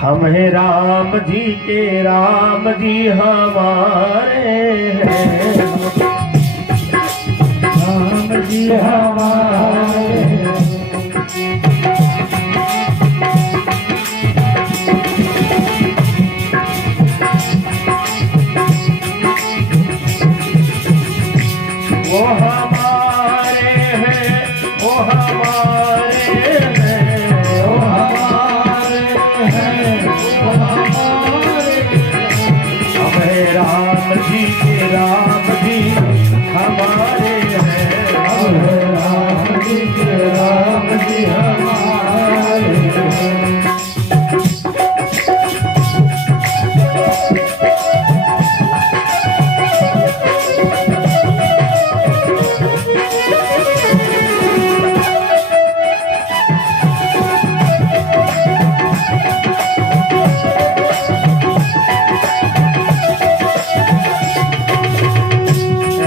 हम हैं राम जी के राम जी हमारे हैं, राम जी हमारे वो हमारे हैं, वो हमारे हैं, वो हमारे हैं, वो हमारे हम हैं राम जी के राम जी हमारे हैं, हम हैं राम जी के राम जी हमारे हैं।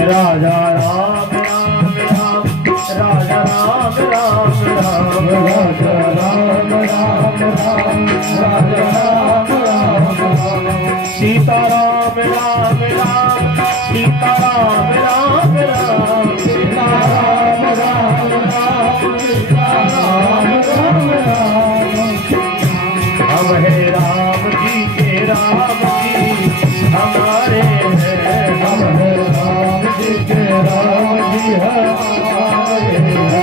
राजा राम राम राम, राजा राम राम राम, राजा राम राम राम, राजा राम राम राम। सीता राम राम राम, सीता राम राम राम, सीता राम राम राम, सीता राम राम राम। हम हैं राम जी के राम जी हमारे हैं, हम हैं राम जी के राम जी हमारे हैं।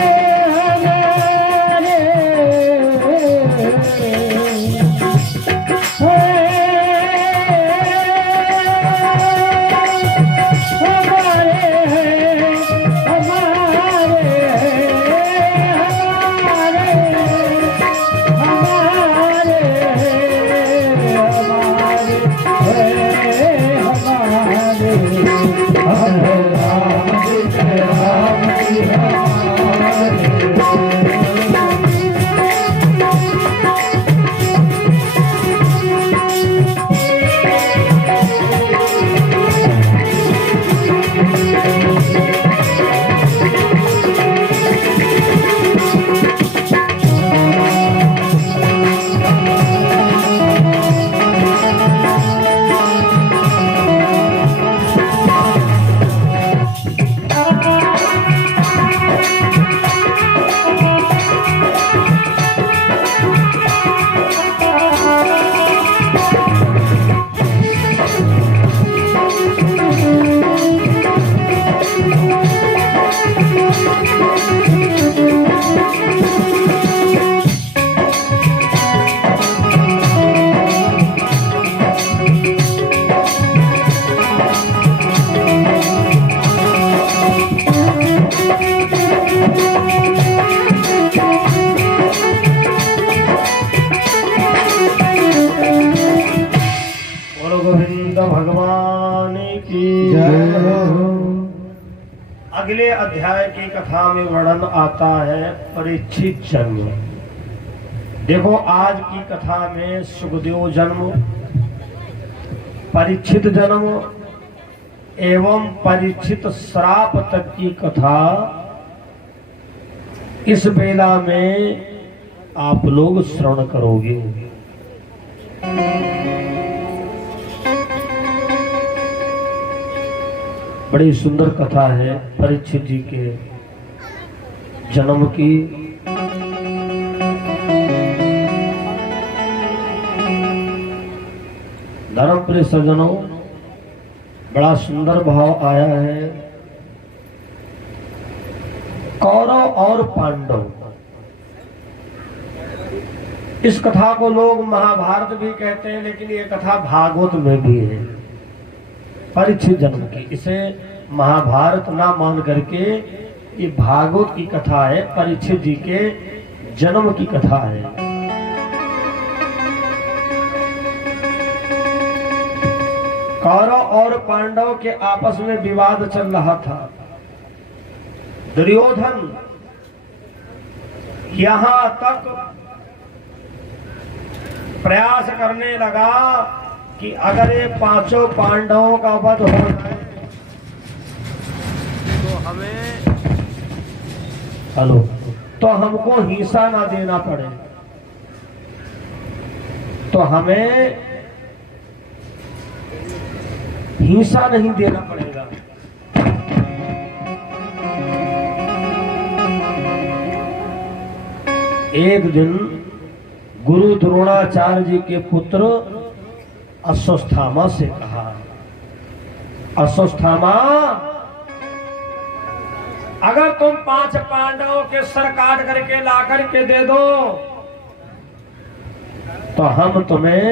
गोविंद भगवान की जय हो। अगले अध्याय की कथा में वर्णन आता है परीक्षित जन्म। देखो आज की कथा में सुखदेव जन्म, परीक्षित जन्म एवं परीक्षित श्राप तक की कथा इस बेला में आप लोग श्रवण करोगे। बड़ी सुंदर कथा है परीक्षित जी के जन्म की। धर्म प्रिय सज्जनों, बड़ा सुंदर भाव आया है। कौरव और पांडव, इस कथा को लोग महाभारत भी कहते हैं, लेकिन ये कथा भागवत में भी है परीक्षित जन्म की। इसे महाभारत ना मान करके ये भागवत की कथा है, परीक्षित जी के जन्म की कथा है। कौरव और पांडव के आपस में विवाद चल रहा था। दुर्योधन यहां तक प्रयास करने लगा कि अगर ये पांचों पांडवों का वध हो जाए तो हमें तो हमको हिस्सा ना देना पड़े, तो तो हमें हिंसा नहीं देना पड़ेगा। एक दिन गुरु द्रोणाचार्य जी के पुत्र अश्वत्थामा से कहा, अश्वत्थामा, अगर तुम 5 पांडवों के सर काट करके ला करके दे दो तो हम तुम्हें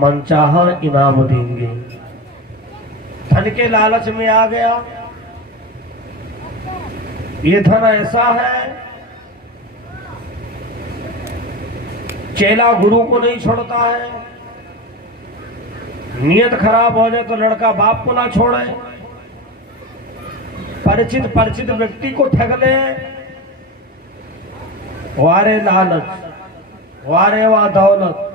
मनचाहा इनाम देंगे। धन के लालच में आ गया। ये धन ऐसा है, चेला गुरु को नहीं छोड़ता है। नियत खराब हो जाए तो लड़का बाप को ना छोड़े। परिचित व्यक्ति को ठग ले, वारे लालच, वारे वा दौलत।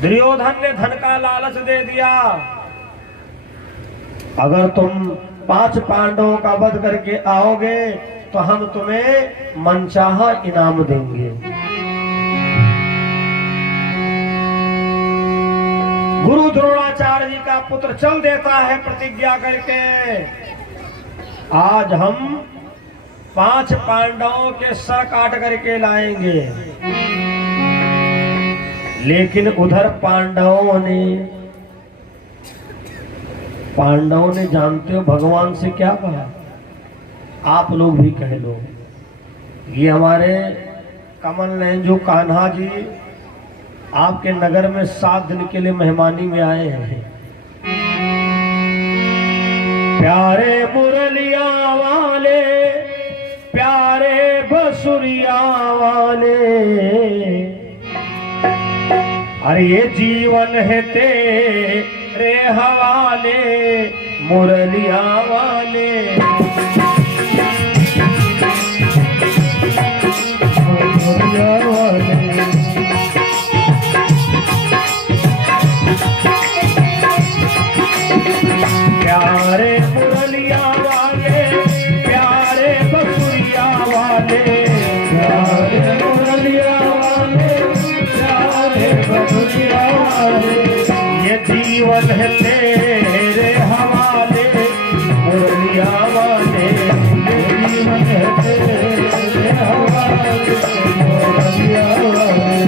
दुर्योधन ने धन का लालच दे दिया। अगर तुम 5 पांडवों का वध करके आओगे तो हम तुम्हें मनचाहा इनाम देंगे। गुरु द्रोणाचार्य जी का पुत्र चल देता है प्रतिज्ञा करके, आज हम 5 पांडवों के सर काट करके लाएंगे। लेकिन उधर पांडवों ने जानते हो भगवान से क्या कहा? आप लोग भी कह लो। ये हमारे कमल नयन जो कान्हा जी आपके नगर में 7 दिन के लिए मेहमानी में आए हैं। प्यारे मुरलिया वाले, प्यारे बसुरिया वाले, अरे ये जीवन है तेरे हवाले मुरलिया वाले। मुरलिया वाले, प्यारे मुरलिया वाले, प्यारे बसुरिया वाले, प्यारे मुरलिया वाले, प्यारे बसुरिया वाले, ये जीवन है तेरे हवाले मुरलिया वाले, ये जीवन है तेरे हवाले मुरलिया वाले।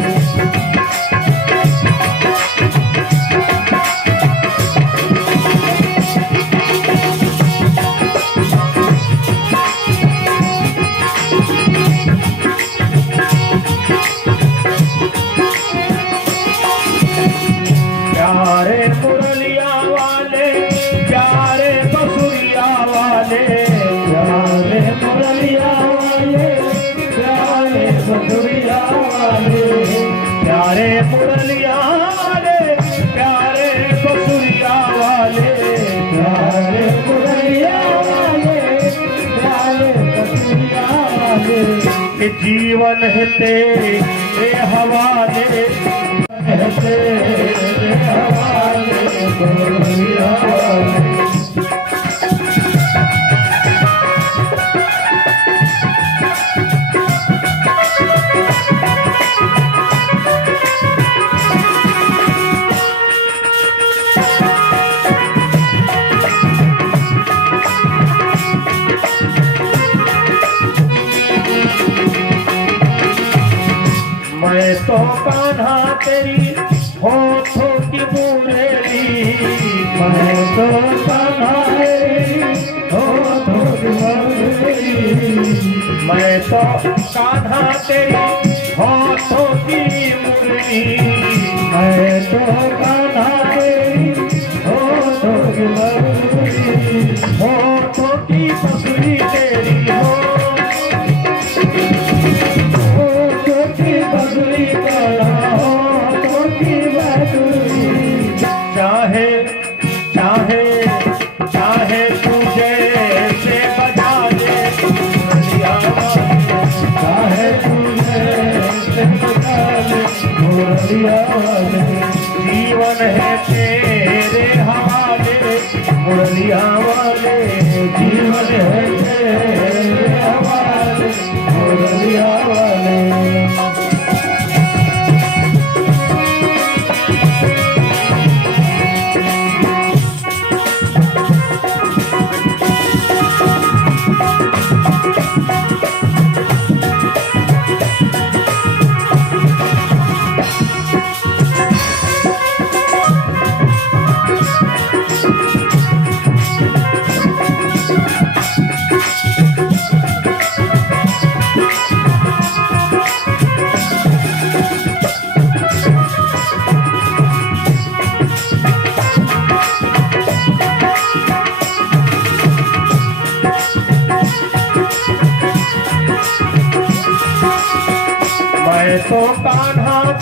प्यारे मुरलिया वाले, प्यारे बसुरिया वाले, प्यारे मुरलिया वाले, प्यारे बसुरिया वाले, प्यारे मुरलिया वाले, प्यारे बसुरिया वाले, प्यारे मुरलिया वाले, प्यारे बसुरिया वाले, ये जीवन है तेरे हवाले तेरे हवाले मुरलिया वाले। मैं तो कान्हा तेरी होठों की मुरली, मैं तो कान्हा तेरी होठों की मुरली, मैं तो कान्हा तेरी होठों की मुरली, मैं तो कान्हा तेरी होठों की मुरली, होठों की बसुरी तेरी हो, चाहे चाहे चाहे तुझे से बजा दे मुरलिया वाले, चाहे तुझे से बजा दे मुरलिया वाले, जीवन है तेरे हवाले मुरलिया वाले, जीवन है तेरे हवाले मुरलिया वाले।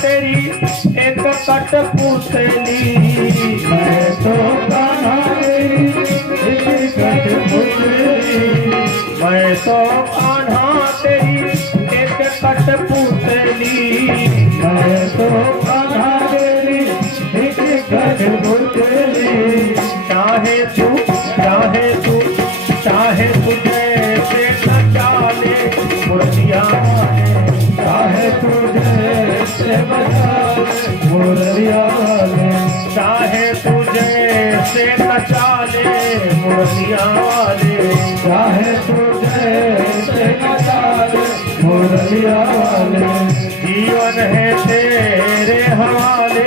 तेरी एक कठपुतली, मैं तो कान्हा तेरी एक कठपुतली, मैं तो कान्हा तेरी एक कठपुतली, मैं तो कान्हा तेरी एक कठपुतली। चाहे तू जैसे नचा ले मुरलिया वाले, चाहे तुझे से बचा मुरलिया वाले, चाहे तू जैसे नचा ले मुरलिया वाले, चाहे तुझे से बचा मुरलिया वाले। जीवन है तेरे हवाले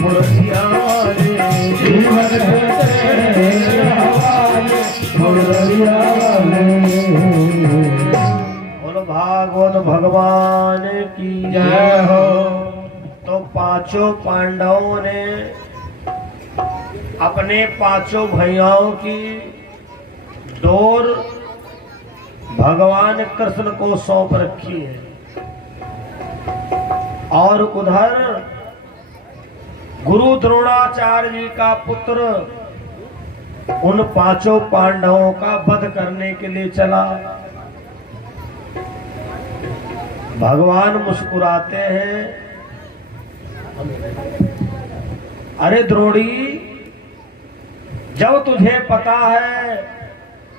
मुरलिया वाले, जीवन है तेरे हवाले मुरलिया वाले। बोलो भागवत भगवान की जय हो। तो पांचों पांडवों ने अपने पांचों भैयाओं की डोर भगवान कृष्ण को सौंप रखी है, और उधर गुरु द्रोणाचार्य जी का पुत्र उन पांचों पांडवों का वध करने के लिए चला। भगवान मुस्कुराते हैं, अरे द्रोणी, जब तुझे पता है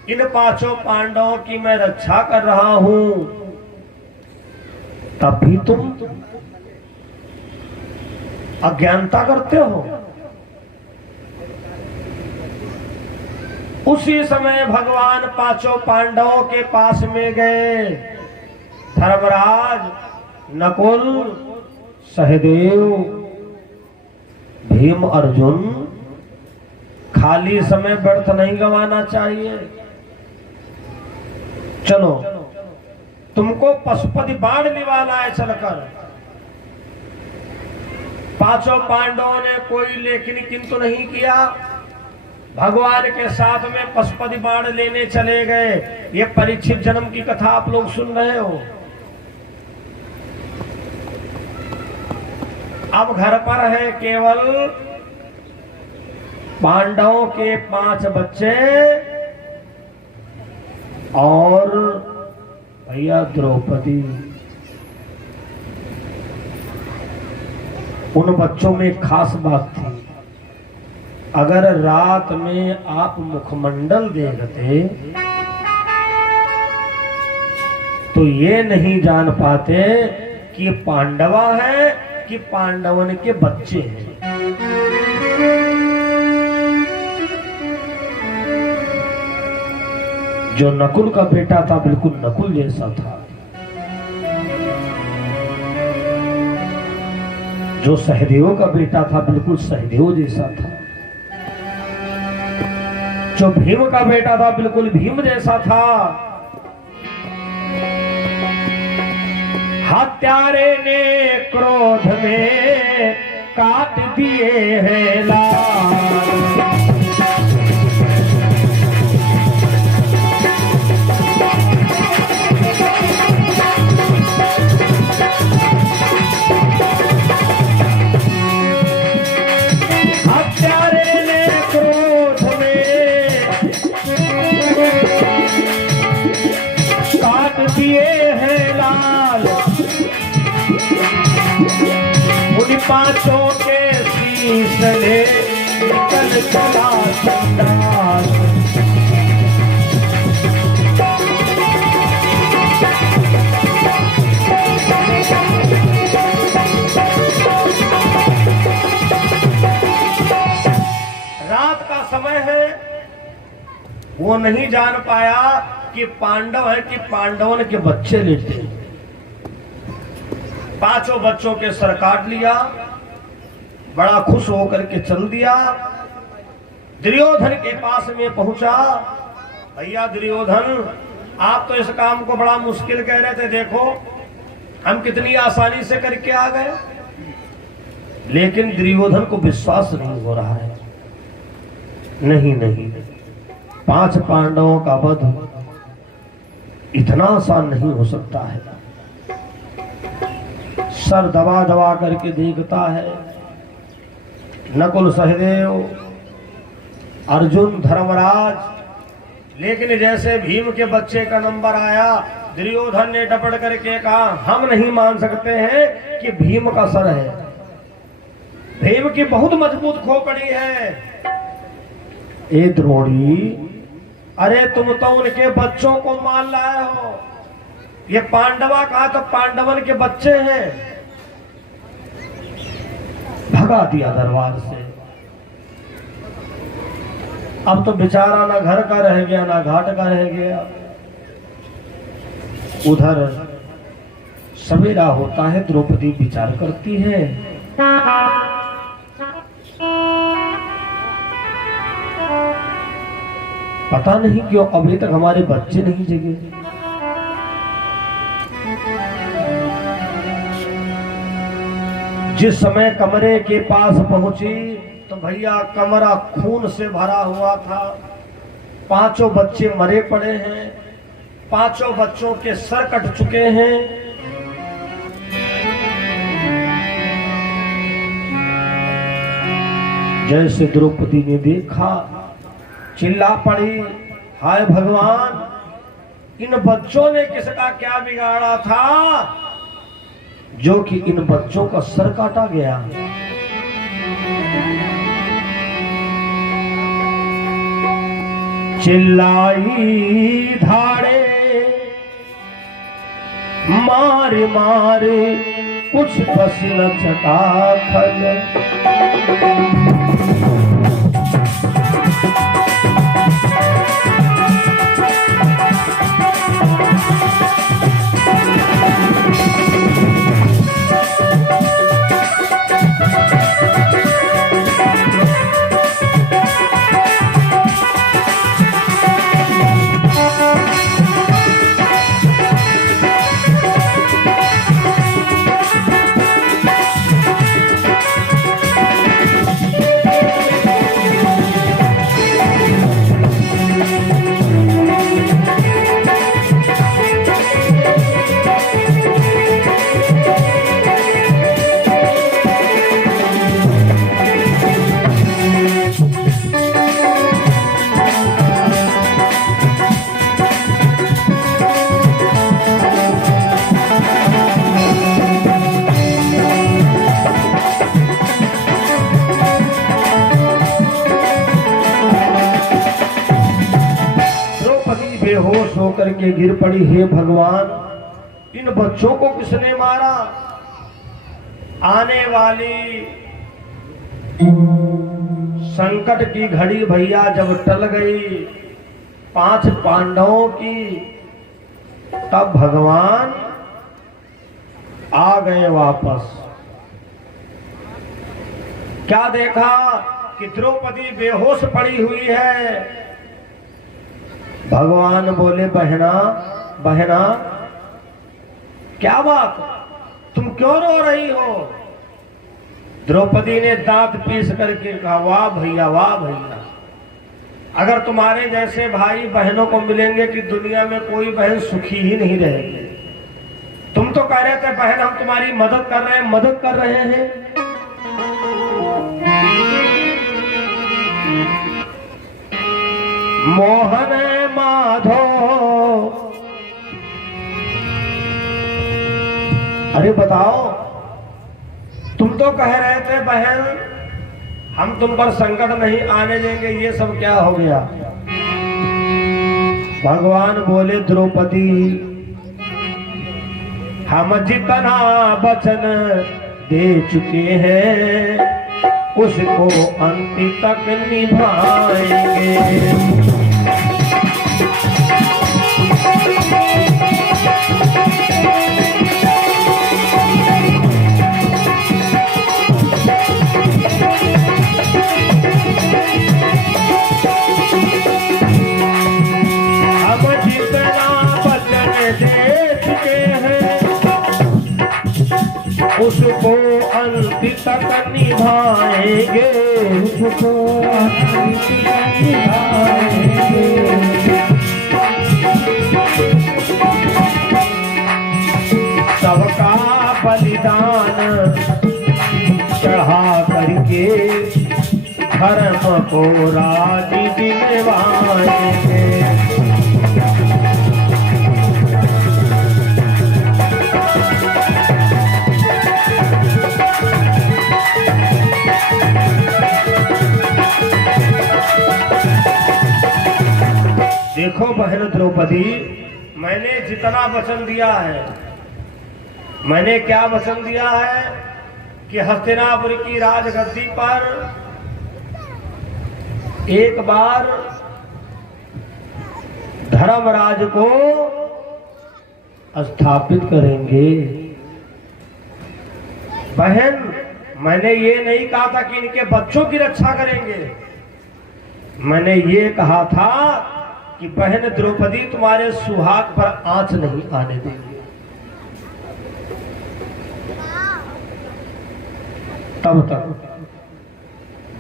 इन पांचों पांडवों की मैं रक्षा कर रहा हूं, तब भी तुम अज्ञानता करते हो। उसी समय भगवान पांचों पांडवों के पास में गए। धर्मराज, नकुल, सहदेव, भीम, अर्जुन, खाली समय व्यर्थ नहीं गंवाना चाहिए। चलो, तुमको पशुपति बाण निवाला है चलकर। पांचों पांडवों ने कोई लेकिन किंतु नहीं किया, भगवान के साथ में पशुपति बाण लेने चले गए। ये परीक्षित जन्म की कथा आप लोग सुन रहे हो। अब घर पर है केवल पांडवों के 5 बच्चे और भैया द्रौपदी। उन बच्चों में एक खास बात थी, अगर रात में आप मुखमंडल देखते तो ये नहीं जान पाते कि पांडवा है कि पांडवन के बच्चे हैं। जो नकुल का बेटा था बिल्कुल नकुल जैसा था, जो सहदेव का बेटा था बिल्कुल सहदेव जैसा था, जो भीम का बेटा था बिल्कुल भीम जैसा था। हत्यारे ने क्रोध में काट दिए हैं लाल, पांचों के शीश ले निकल चला चंडाल। रात का समय है, वो नहीं जान पाया कि पांडव है कि पांडवों के बच्चे लेटे हैं। पांचों बच्चों के सर काट लिया, बड़ा खुश होकर के चल दिया। दुर्योधन के पास में पहुंचा। भैया दुर्योधन, आप तो इस काम को बड़ा मुश्किल कह रहे थे, देखो हम कितनी आसानी से करके आ गए। लेकिन दुर्योधन को विश्वास नहीं हो रहा है। नहीं नहीं, 5 पांडवों का वध इतना आसान नहीं हो सकता है। सर दबा दबा करके देखता है। नकुल, सहदेव, अर्जुन, धर्मराज, लेकिन जैसे भीम के बच्चे का नंबर आया, दुर्योधन ने डपट करके कहा हम नहीं मान सकते हैं कि भीम का सर है, भीम की बहुत मजबूत खोपड़ी है। ए द्रोणी, अरे तुम तो उनके बच्चों को मान लाए हो, ये पांडवा कहा तो पांडवन के बच्चे हैं। भगा दिया दरबार से। अब तो बेचारा ना घर का रह गया ना घाट का रह गया। उधर सवेरा होता है, द्रौपदी विचार करती है, पता नहीं क्यों अभी तक हमारे बच्चे नहीं जगे। जिस समय कमरे के पास पहुंची तो भैया कमरा खून से भरा हुआ था, पांचों बच्चे मरे पड़े हैं, पांचों बच्चों के सर कट चुके हैं। जैसे द्रौपदी ने देखा, चिल्ला पड़ी, हाय भगवान, इन बच्चों ने किसका क्या बिगाड़ा था जो कि इन बच्चों का सर काटा गया। चिल्लाई धाड़े, मारे मारे, कुछ पसीना चटा खल। बेहोश होकर के गिर पड़ी, हे भगवान, इन बच्चों को किसने मारा? आने वाली संकट की घड़ी भैया जब टल गई 5 पांडवों की, तब भगवान आ गए वापस। क्या देखा कि द्रौपदी बेहोश पड़ी हुई है। भगवान बोले, बहना बहना, क्या बात, तुम क्यों रो रही हो? द्रौपदी ने दांत पीस करके कहा, वाह भैया, वाह भैया, अगर तुम्हारे जैसे भाई बहनों को मिलेंगे कि दुनिया में कोई बहन सुखी ही नहीं रहेगी। तुम तो कह रहे थे बहन हम तुम्हारी मदद कर रहे हैं, मदद कर रहे हैं। मोहन माधो, अरे बताओ, तुम तो कह रहे थे बहन हम तुम पर संकट नहीं आने देंगे, ये सब क्या हो गया? भगवान बोले, द्रौपदी, हम जितना वचन दे चुके हैं उसको अंत तक निभाएंगे। हम जितना वचन दे चुके हैं उसको अंत तक निभाएंगे, उसको अंत तक निभाएंगे। सबका बलिदान धर्म को राज दिलवाएंगे। देखो बहन द्रौपदी, मैंने जितना वचन दिया है, मैंने क्या वचन दिया है कि हस्तिनापुर की राजगद्दी पर एक बार धर्मराज को स्थापित करेंगे। बहन, मैंने ये नहीं कहा था कि इनके बच्चों की रक्षा करेंगे। मैंने ये कहा था कि बहन द्रौपदी तुम्हारे सुहाग पर आंच नहीं आने देंगे। तब तक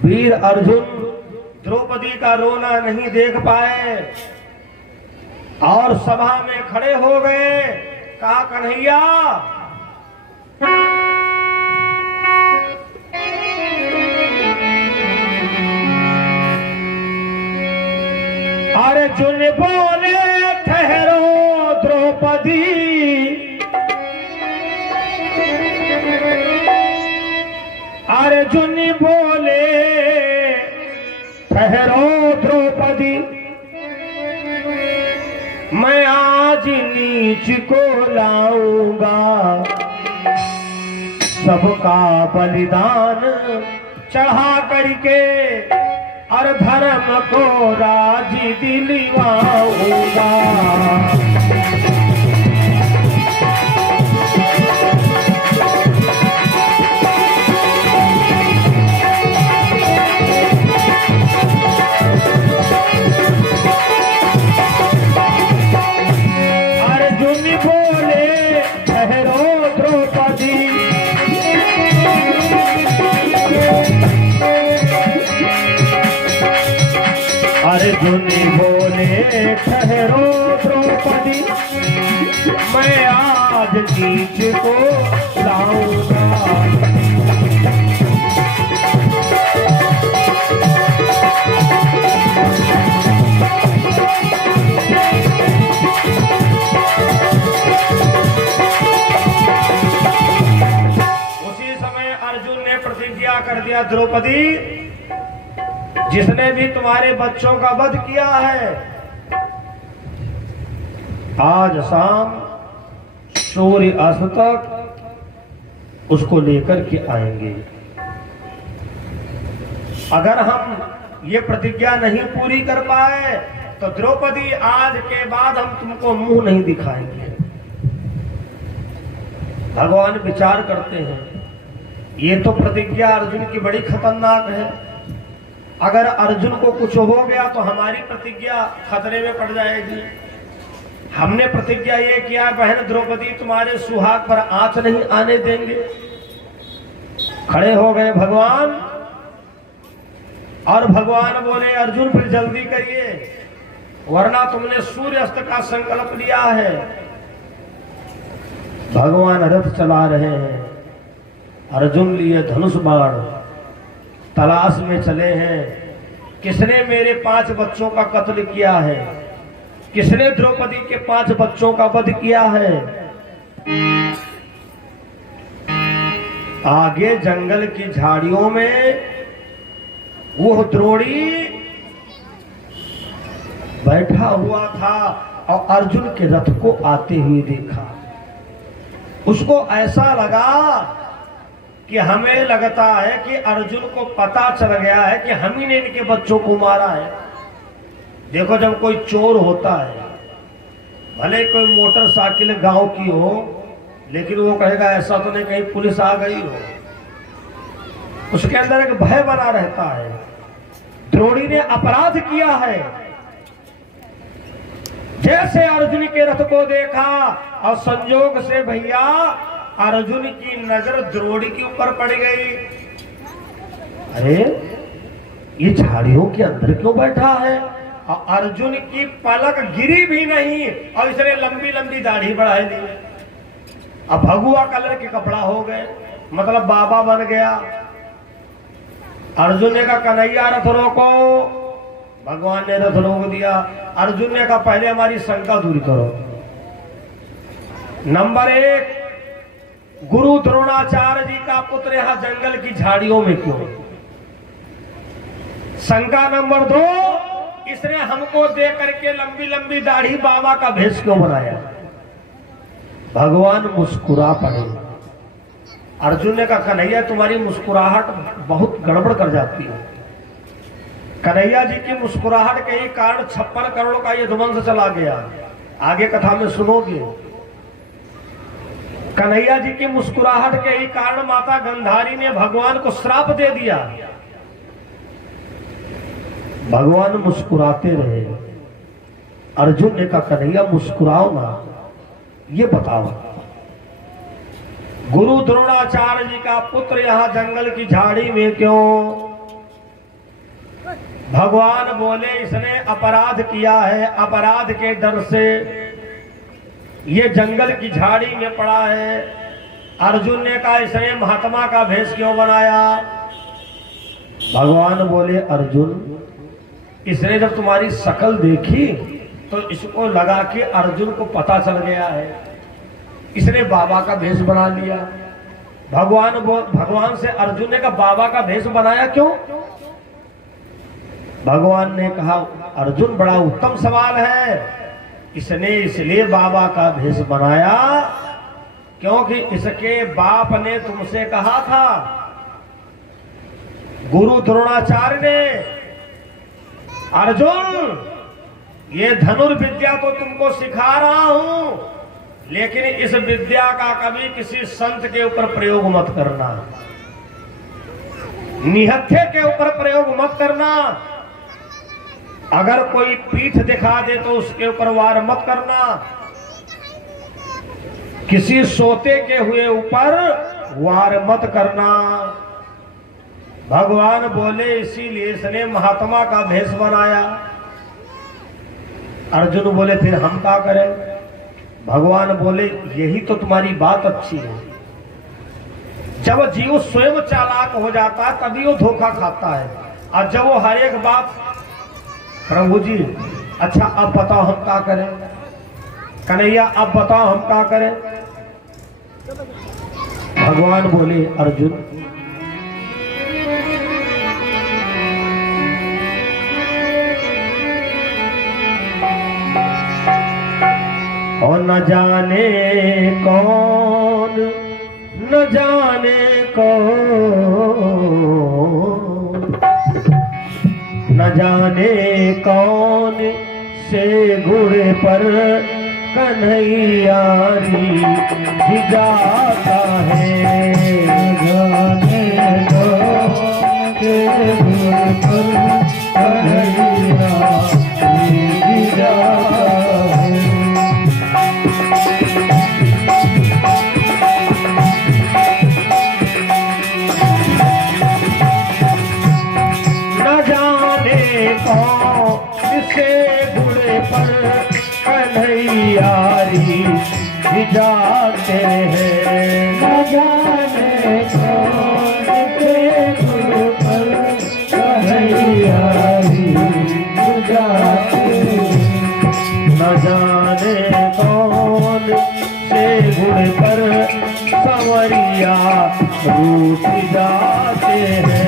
वीर अर्जुन द्रौपदी का रोना नहीं देख पाए और सभा में खड़े हो गए। कहा, कन्हैया, अर्जुन बोले ठहरो द्रौपदी, अर्जुन बोले ठहरो द्रौपदी, मैं आज नीच को लाऊंगा, सबका बलिदान चढ़ा करके और धर्म को राज दिलवाऊंगा। अर्जुन बोले ठहरो द्रौपदी, अर्जुन बोले ठहरो द्रौपदी, मैं आज नीच को लाऊंगा। उसी समय अर्जुन ने प्रतिज्ञा कर दिया, द्रौपदी, जिसने भी तुम्हारे बच्चों का वध किया है, आज शाम सूर्य अस्त तक उसको लेकर के आएंगे। अगर हम ये प्रतिज्ञा नहीं पूरी कर पाए तो द्रौपदी, आज के बाद हम तुमको मुंह नहीं दिखाएंगे। भगवान विचार करते हैं, ये तो प्रतिज्ञा अर्जुन की बड़ी खतरनाक है। अगर अर्जुन को कुछ हो गया तो हमारी प्रतिज्ञा खतरे में पड़ जाएगी। हमने प्रतिज्ञा ये किया, बहन द्रौपदी, तुम्हारे सुहाग पर आंच नहीं आने देंगे। खड़े हो गए भगवान और भगवान बोले, अर्जुन फिर जल्दी करिए, वरना तुमने सूर्यास्त का संकल्प लिया है। भगवान रथ चला रहे हैं, अर्जुन लिए धनुष बाण तलाश में चले हैं। किसने मेरे 5 बच्चों का कत्ल किया है? किसने द्रौपदी के 5 बच्चों का वध किया है? आगे जंगल की झाड़ियों में वो द्रोणी बैठा हुआ था और अर्जुन के रथ को आते हुए देखा। उसको ऐसा लगा कि हमें लगता है कि अर्जुन को पता चल गया है कि हम ही ने इनके बच्चों को मारा है। देखो, जब कोई चोर होता है, भले कोई मोटरसाइकिल गांव की हो, लेकिन वो कहेगा ऐसा तो नहीं कहीं पुलिस आ गई हो। उसके अंदर एक भय बना रहता है। द्रोणी ने अपराध किया है। जैसे अर्जुन के रथ को देखा और संजोग से भैया अर्जुन की नजर द्रोणी के ऊपर पड़ गई। अरे, ये झाड़ियों के अंदर क्यों बैठा है? और अर्जुन की पलक गिरी भी नहीं और इसने लंबी लंबी दाढ़ी बढ़ाई दी। अब भगुआ कलर के कपड़ा हो गए, मतलब बाबा बन गया। अर्जुन ने कहा कन्हैया रथ रोको, भगवान ने रथ रोक दिया। अर्जुन ने कहा पहले हमारी शंका दूर करो। नंबर 1, गुरु द्रोणाचार्य जी का पुत्र यहां जंगल की झाड़ियों में क्यों? शंका नंबर 2, इसने हमको देख करके लंबी लंबी दाढ़ी बाबा का भेष क्यों बनाया? भगवान मुस्कुरा पड़े। अर्जुन ने कहा कन्हैया तुम्हारी मुस्कुराहट बहुत गड़बड़ कर जाती है। कन्हैया जी की मुस्कुराहट के ही कारण 56 करोड़ का ये ध्वंस चला गया। आगे कथा में सुनोगे। कन्हैया जी की मुस्कुराहट के ही कारण माता गंधारी ने भगवान को श्राप दे दिया। भगवान मुस्कुराते रहे। अर्जुन ने कहा कन्हैया मुस्कुराओ ना, ये बताओ गुरु द्रोणाचार्य जी का पुत्र यहां जंगल की झाड़ी में क्यों? भगवान बोले इसने अपराध किया है, अपराध के डर से ये जंगल की झाड़ी में पड़ा है। अर्जुन ने कहा इसने महात्मा का भेष क्यों बनाया? भगवान बोले अर्जुन इसने जब तुम्हारी शकल देखी तो इसको लगा कि अर्जुन को पता चल गया है, इसने बाबा का भेष बना लिया। भगवान से अर्जुन ने कहा बाबा का भेष बनाया क्यों? भगवान ने कहा अर्जुन बड़ा उत्तम सवाल है। इसने इसलिए बाबा का भेष बनाया क्योंकि इसके बाप ने तुमसे कहा था, गुरु द्रोणाचार्य ने, अर्जुन ये धनुर्विद्या तो तुमको सिखा रहा हूं, लेकिन इस विद्या का कभी किसी संत के ऊपर प्रयोग मत करना, निहत्थे के ऊपर प्रयोग मत करना। अगर कोई पीठ दिखा दे तो उसके ऊपर वार मत करना, किसी सोते के हुए ऊपर वार मत करना। भगवान बोले इसीलिए इसने महात्मा का भेष बनाया। अर्जुन बोले फिर हम क्या करें? भगवान बोले यही तो तुम्हारी बात अच्छी है। जब जीव स्वयं चालाक हो जाता है तभी वो धोखा खाता है, और जब वो हर एक बात प्रभु जी अच्छा अब बताओ हम क्या करें? कन्हैया अब बताओ हम क्या करें? भगवान बोले अर्जुन और न जाने कौन, न जाने कौन, न जाने कौन से घोड़े पर कन्हैया री जाता है। जाने कौन से घोड़े पर कन्हैया री जाता है। कन्हैयारी जाते हैं, न जाने कौन से गुरु पर कन्हैयारी जाते हैं, न जाने कौन से गुरु पर संवरिया रूठ जाते हैं।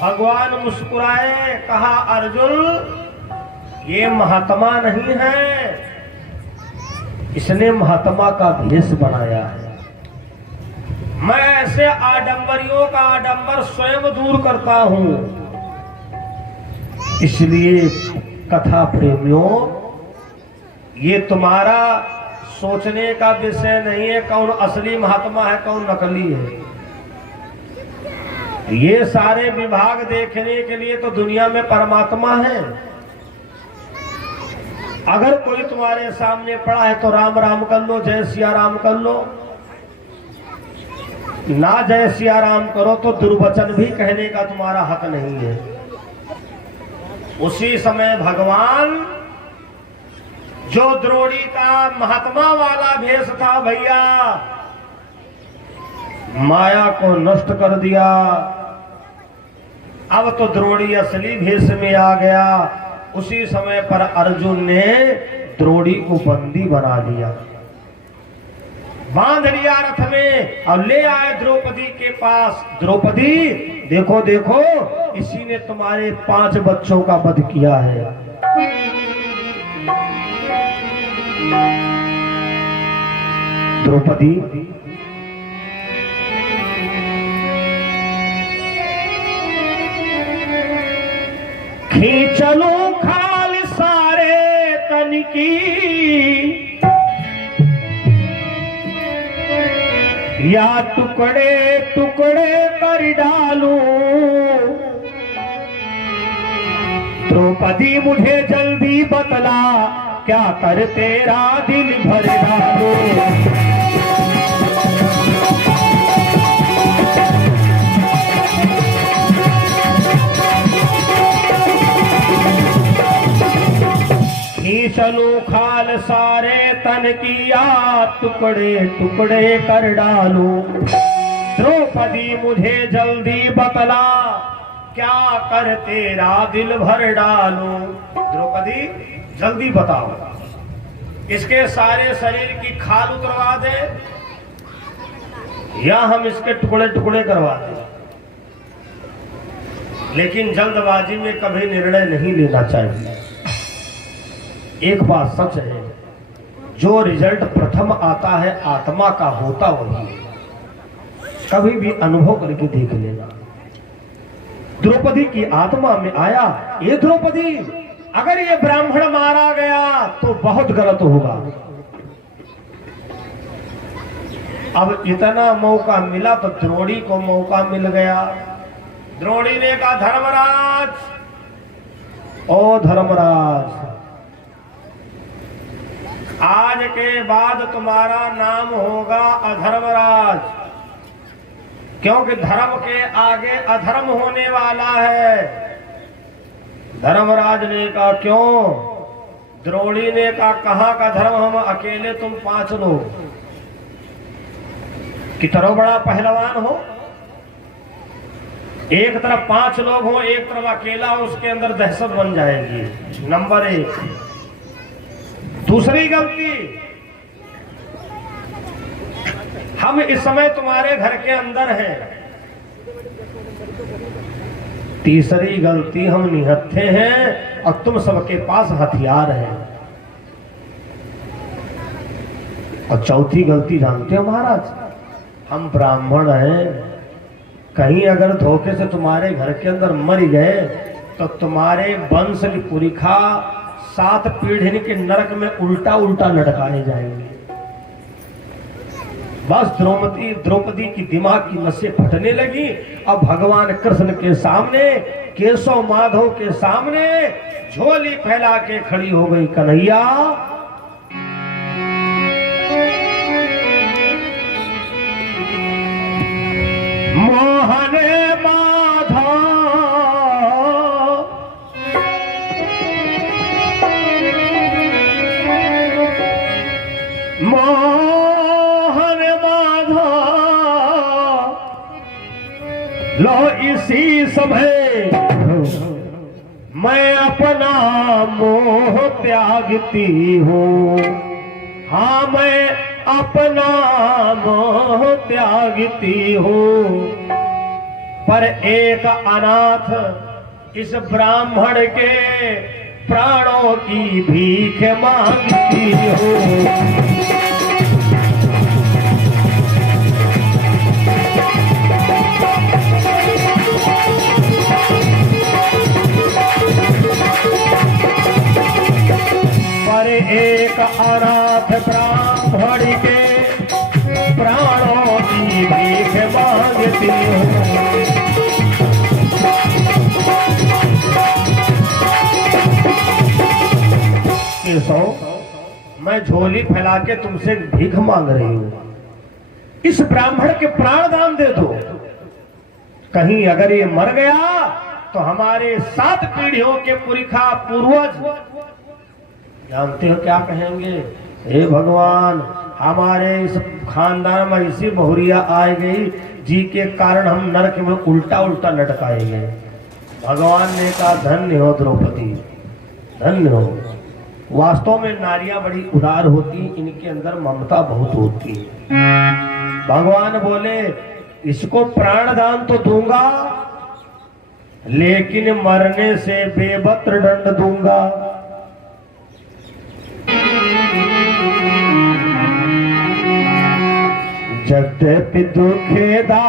भगवान मुस्कुराए, कहा अर्जुन ये महात्मा नहीं है, इसने महात्मा का भेष बनाया है। मैं ऐसे आडंबरियों का आडंबर स्वयं दूर करता हूं। इसलिए कथा प्रेमियों ये तुम्हारा सोचने का विषय नहीं है कौन असली महात्मा है कौन नकली है। ये सारे विभाग देखने के लिए तो दुनिया में परमात्मा है। अगर कोई तुम्हारे सामने पड़ा है तो राम राम कर लो, जय सिया राम कर लो। ना जय सिया राम करो तो दुर्वचन भी कहने का तुम्हारा हक नहीं है। उसी समय भगवान जो द्रोणी का महात्मा वाला भेष था भैया, माया को नष्ट कर दिया। अब तो द्रोणी असली भेष में आ गया। उसी समय पर अर्जुन ने द्रोणी को बंदी बना लिया, बांध लिया रथ में और ले आए द्रौपदी के पास। द्रौपदी देखो देखो, इसी ने तुम्हारे 5 बच्चों का वध किया है। द्रौपदी खींचलो खाल सारे तन की, या टुकड़े टुकड़े कर डालूं। द्रौपदी मुझे जल्दी बतला, क्या कर तेरा दिल भर डालूं। चलो खाल सारे तन किया, टुकड़े टुकड़े कर डालूं। द्रौपदी मुझे जल्दी बतला, क्या कर तेरा दिल भर डालूं। द्रौपदी जल्दी बताओ, इसके सारे शरीर की खाल उतरवा दे या हम इसके टुकड़े टुकड़े करवा दें। लेकिन जल्दबाजी में कभी निर्णय नहीं लेना चाहिए। एक बात सच है, जो रिजल्ट प्रथम आता है आत्मा का होता वही है। कभी भी अनुभव करके देख लेना। द्रौपदी की आत्मा में आया, ये द्रौपदी अगर ये ब्राह्मण मारा गया तो बहुत गलत होगा। अब इतना मौका मिला तो द्रोणी को मौका मिल गया। द्रोणी ने कहा, धर्मराज, ओ धर्मराज, आज के बाद तुम्हारा नाम होगा अधर्मराज, क्योंकि धर्म के आगे अधर्म होने वाला है। धर्मराज ने कहा, क्यों? द्रोणी ने कहा, कहां का धर्म, हम अकेले तुम 5 लोग, कितना बड़ा पहलवान हो। एक तरफ 5 लोग हो, एक तरफ अकेला हो, उसके अंदर दहशत बन जाएगी। नंबर 1। दूसरी गलती, हम इस समय तुम्हारे घर के अंदर हैं। तीसरी गलती, हम निहत्थे हैं और तुम सबके पास हथियार हैं। और चौथी गलती जानते हो महाराज, हम ब्राह्मण हैं। कहीं अगर धोखे से तुम्हारे घर के अंदर मर गए तो तुम्हारे वंश की पुरिखा 7 पीढ़ी के नरक में उल्टा उल्टा लटकाए जाएंगे। बस द्रौपदी की दिमाग की नसें फटने लगी। अब भगवान कृष्ण के सामने, केशव माधव के सामने झोली फैला के खड़ी हो गई। कन्हैया, मोहन माधव, मोहन माधव, लो इसी समय मैं अपना मोह त्यागती हूँ। हाँ, मैं अपना मोह त्यागती हूँ, पर एक अनाथ इस ब्राह्मण के प्राणों की भीख मांगती हूँ। पर एक अनाथ ब्राह्मण के प्राणों की भीख मांगती हूँ। मैं झोली फैला के तुमसे भीख मांग रही हूँ, इस ब्राह्मण के प्राण दान दे कहीं अगर ये मर गया तो हमारे 7 पीढ़ियों के पुरखा पूर्वज जानते हो क्या कहेंगे? हे भगवान, हमारे इस खानदान में ऐसी बहुरिया आ गई जी के कारण हम नरक में उल्टा उल्टा लटकाएंगे। भगवान ने कहा धन्य हो द्रौपदी, धन्य हो। वास्तव में नारियां बड़ी उदार होती, इनके अंदर ममता बहुत होती। भगवान बोले इसको प्राण दान तो दूंगा, लेकिन मरने से बेबत्र दंड दूंगा। यद्यपि दुखेदा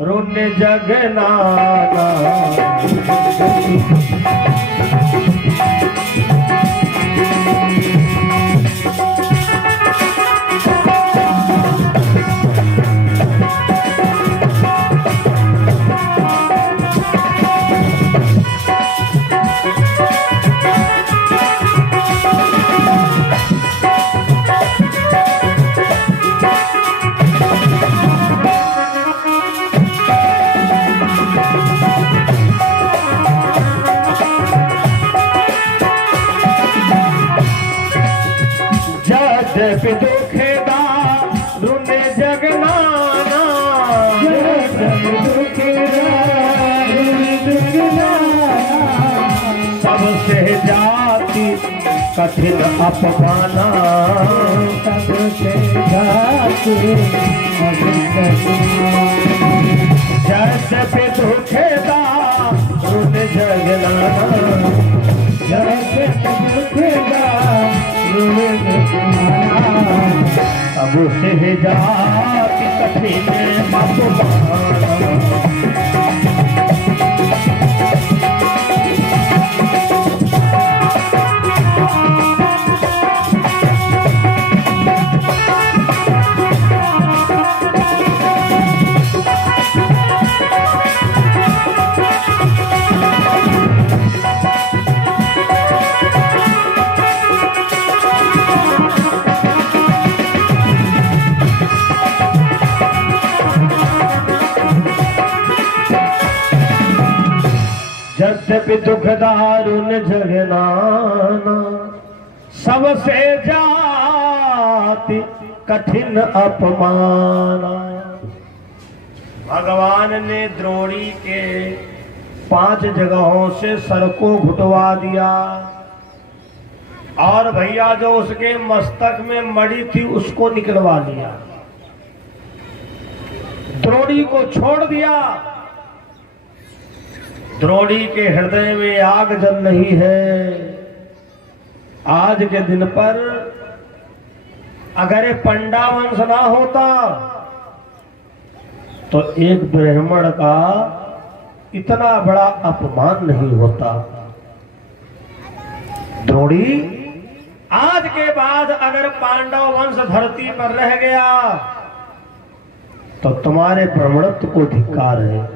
रुन जगनाना, यद्यपि दुखेदा रुन जगनाना, सबसे जाति कठिन अपमाना, सबसे जाति यद्यपि दुखेदा रुन जगनाना, यद्यपि दुखेदा अब से जाति कठिन अपमाना। यद्यपि दुखदारुन जगनाना, सबसे जाति कठिन अपमाना। भगवान ने द्रोणी के 5 जगहों से सर को घुटवा दिया, और भैया जो उसके मस्तक में मड़ी थी उसको निकलवा लिया, द्रोणी को छोड़ दिया। द्रोणी के हृदय में आग जल रही है। आज के दिन पर अगर ये पंडा वंश ना होता तो एक ब्राह्मण का इतना बड़ा अपमान नहीं होता। द्रोणी आज के बाद अगर पांडव वंश धरती पर रह गया तो तुम्हारे ब्राह्मणत्व को धिक्कार है।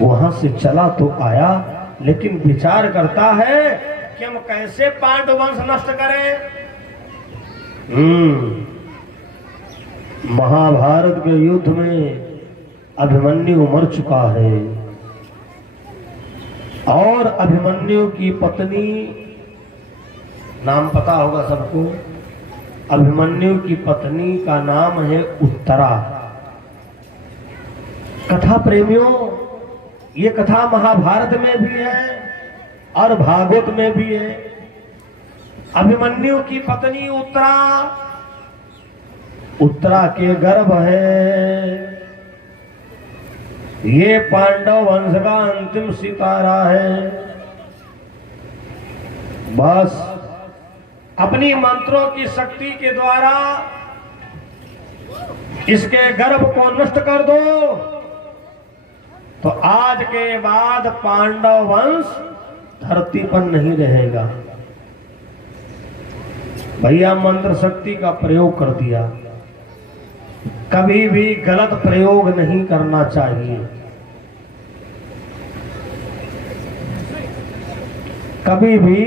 वहां से चला तो आया, लेकिन विचार करता है कि हम कैसे पांडव वंश नष्ट करें। महाभारत के युद्ध में अभिमन्यु मर चुका है, और अभिमन्यु की पत्नी, नाम पता होगा सबको, अभिमन्यु की पत्नी का नाम है उत्तरा। कथा प्रेमियों, ये कथा महाभारत में भी है और भागवत में भी है। अभिमन्यु की पत्नी उत्तरा, उत्तरा के गर्भ है। ये पांडव वंश का अंतिम सितारा है। बस अपनी मंत्रों की शक्ति के द्वारा इसके गर्भ को नष्ट कर दो, तो आज के बाद पांडव वंश धरती पर नहीं रहेगा। भैया मंत्र शक्ति का प्रयोग कर दिया। कभी भी गलत प्रयोग नहीं करना चाहिए। कभी भी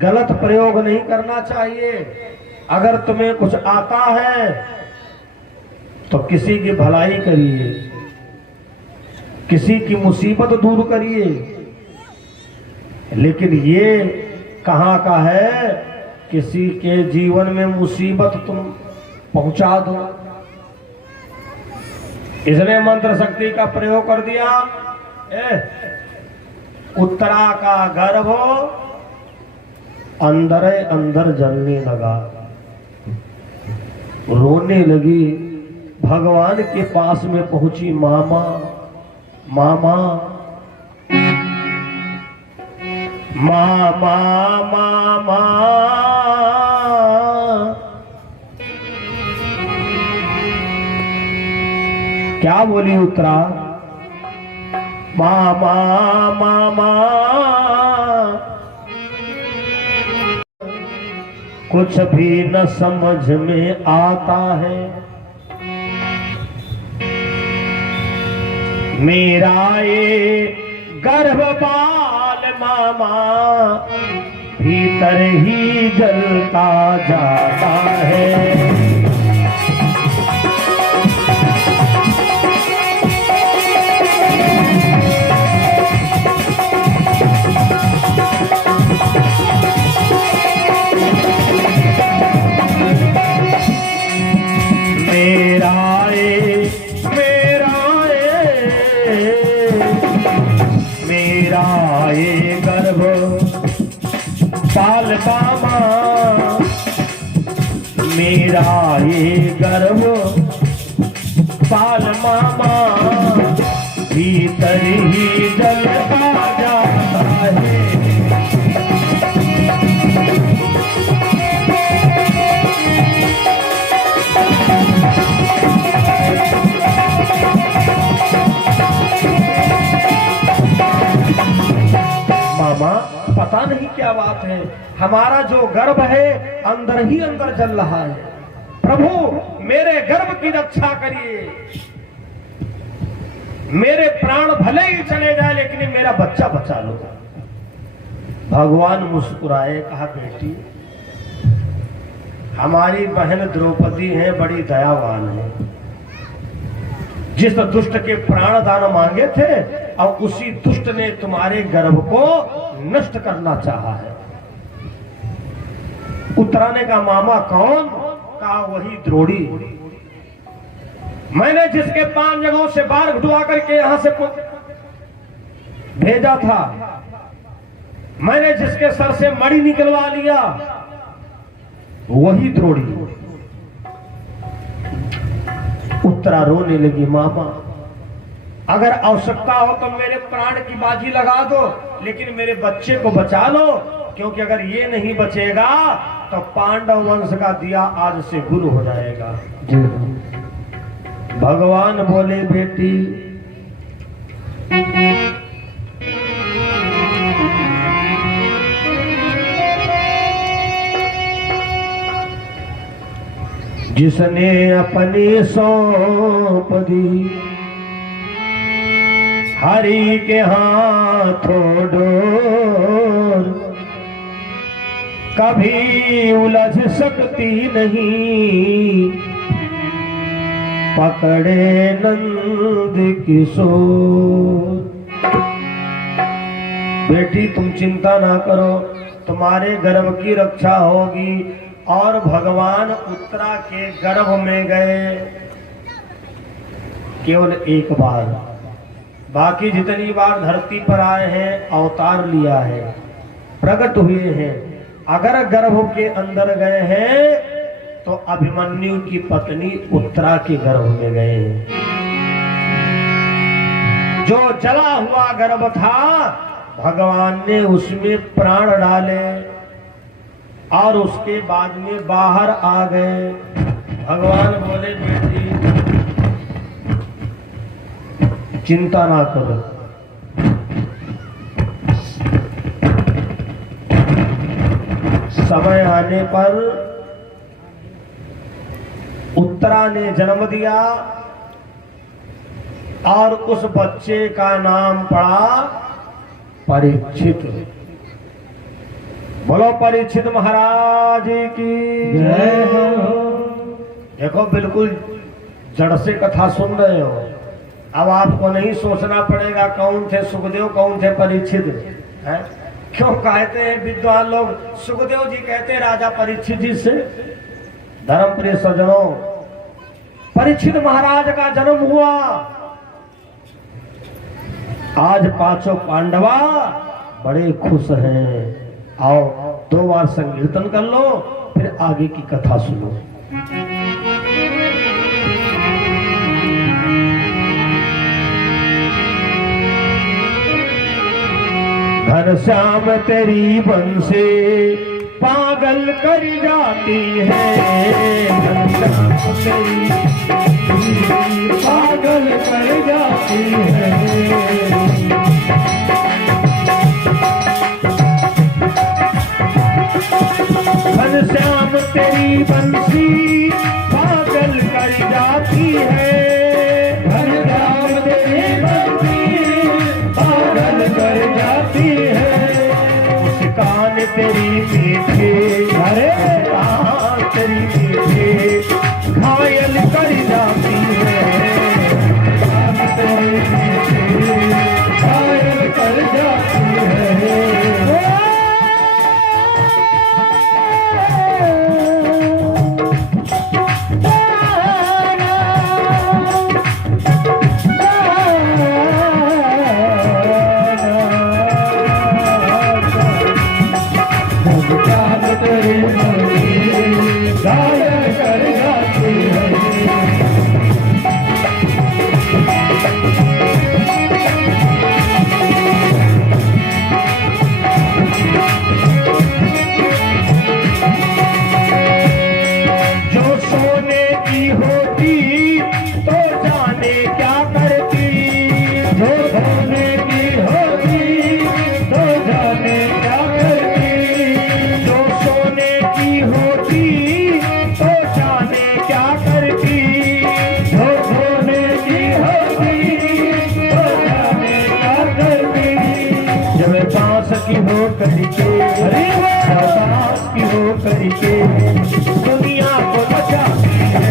गलत प्रयोग नहीं करना चाहिए। अगर तुम्हें कुछ आता है तो किसी की भलाई करिए, किसी की मुसीबत दूर करिए, लेकिन ये कहाँ का है किसी के जीवन में मुसीबत तुम पहुंचा दो। इसने मंत्र शक्ति का प्रयोग कर दिया। उत्तरा का गर्भ अंदर अंदर जलने लगा, रोने लगी, भगवान के पास में पहुंची। मामा मामा मामा मामा, क्या बोली उत्तरा? मामा मामा, कुछ भी न समझ में आता है, मेरा ये गर्भपाल मामा भीतर ही जलता जाता है। पाल मामा मेरा ये गर्व पाल मामा भीतर ही जलता जाता है। मामा पता नहीं क्या बात है, हमारा जो गर्भ है अंदर ही अंदर जल रहा है। प्रभु मेरे गर्भ की रक्षा करिए, मेरे प्राण भले ही चले जाए लेकिन मेरा बच्चा बचा लो। भगवान मुस्कुराए, कहा बेटी हमारी बहन द्रौपदी है, बड़ी दयावान है। जिस दुष्ट के प्राण दान मांगे थे और उसी दुष्ट ने तुम्हारे गर्भ को नष्ट करना चाहा है। उत्तरा का मामा कौन? कहा वही द्रोणी। मैंने जिसके 5 जगहों से बार घुटवा करके यहां से भेजा था, मैंने जिसके सर से मणि निकलवा लिया, वही द्रोणी। उत्तरा रोने लगी, मामा अगर आवश्यकता हो तो मेरे प्राण की बाजी लगा दो, लेकिन मेरे बच्चे को बचा लो, क्योंकि अगर ये नहीं बचेगा तो पांडव वंश का दिया आज से गुरु हो जाएगा। भगवान बोले बेटी जिसने अपनी सौंप दी हरि के हाथों डोर, कभी उलझ सकती नहीं पकड़े नंद किशोर। बेटी तुम चिंता ना करो, तुम्हारे गर्भ की रक्षा होगी। और भगवान उत्तरा के गर्भ में गए केवल एक बार, बाकी जितनी बार धरती पर आए हैं अवतार लिया है, प्रकट हुए हैं। अगर गर्भ के अंदर गए हैं तो अभिमन्यु की पत्नी उत्तरा के गर्भ में गए हैं। जो जला हुआ गर्भ था भगवान ने उसमें प्राण डाले और उसके बाद में बाहर आ गए। भगवान बोले बेटी चिंता ना करो, समय आने पर उत्तरा ने जन्म दिया और उस बच्चे का नाम पड़ा परीक्षित। बोलो परीक्षित महाराज की जय हो। देखो बिल्कुल जड़ से कथा सुन रहे हो। अब आपको नहीं सोचना पड़ेगा कौन थे सुखदेव कौन थे परीक्षित है। क्यों कहते हैं विद्वान लोग, सुखदेव जी कहते हैं राजा परीक्षित जी से। धर्म प्रिय सज्जनों, परीक्षित महाराज का जन्म हुआ। आज पांचों पांडवा बड़े खुश हैं। आओ 2 बार संकीर्तन कर लो, फिर आगे की कथा सुनो। घनश्याम तेरी बंसी पागल कर जाती है। घनश्याम तेरी पागल कर जाती है। घनश्याम तेरी बंसी पागल कर जाती है। घनश्याम तेरी बंसी पागल कर जाती है। कान तेरी मीठे, अरे कान तेरी मीठे घायल कर जाती है। कान तेरी मीठे घायल कर जाती है। की हो करके, बास की हो करके दुनिया को बचाती है।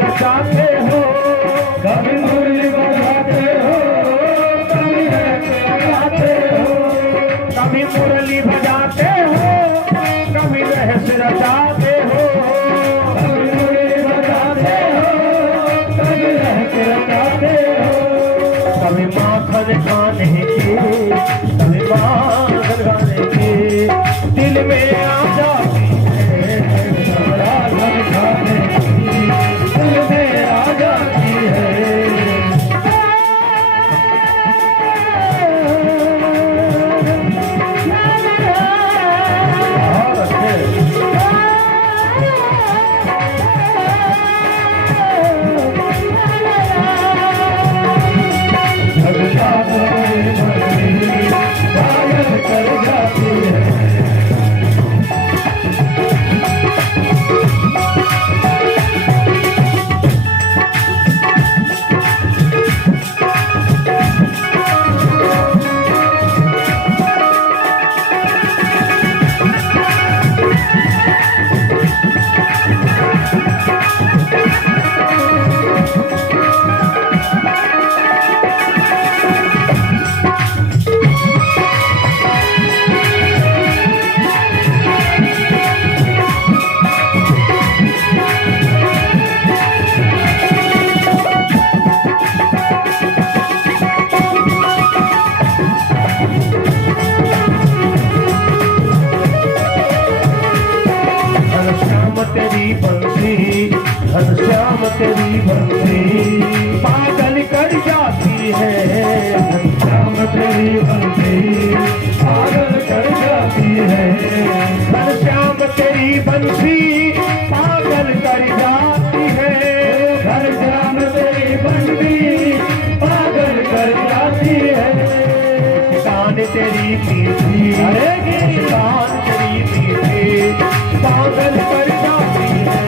रचाते हो, कभी मुरली बजाते हो, कभी रहस्य रचाते हो, कभी मुरली बजाते हो, कभी रहस्य रचाते हो, कभी मुरली बजाते हो, कभी रहस्य रचाते हो, कभी माखन खाने के, कभी माखन खाने के, दिल में आ जाती है राधन खाने की दिल में आ जाती है। और अच्छे भगता मोरे भक्ति पागल कर जाती है। घनश्याम तेरी बंसी, घनश्याम तेरी बंसी पागल कर जाती है, श्याम तेरी बंसी पागल कर जाती है। घनश्याम तेरी बंसी पागल कर जाती है, घर श्याम तेरी बंसी पागल कर जाती है। कान तेरी मीठी, अरे कान तेरी मीठी पागल कर जाती है।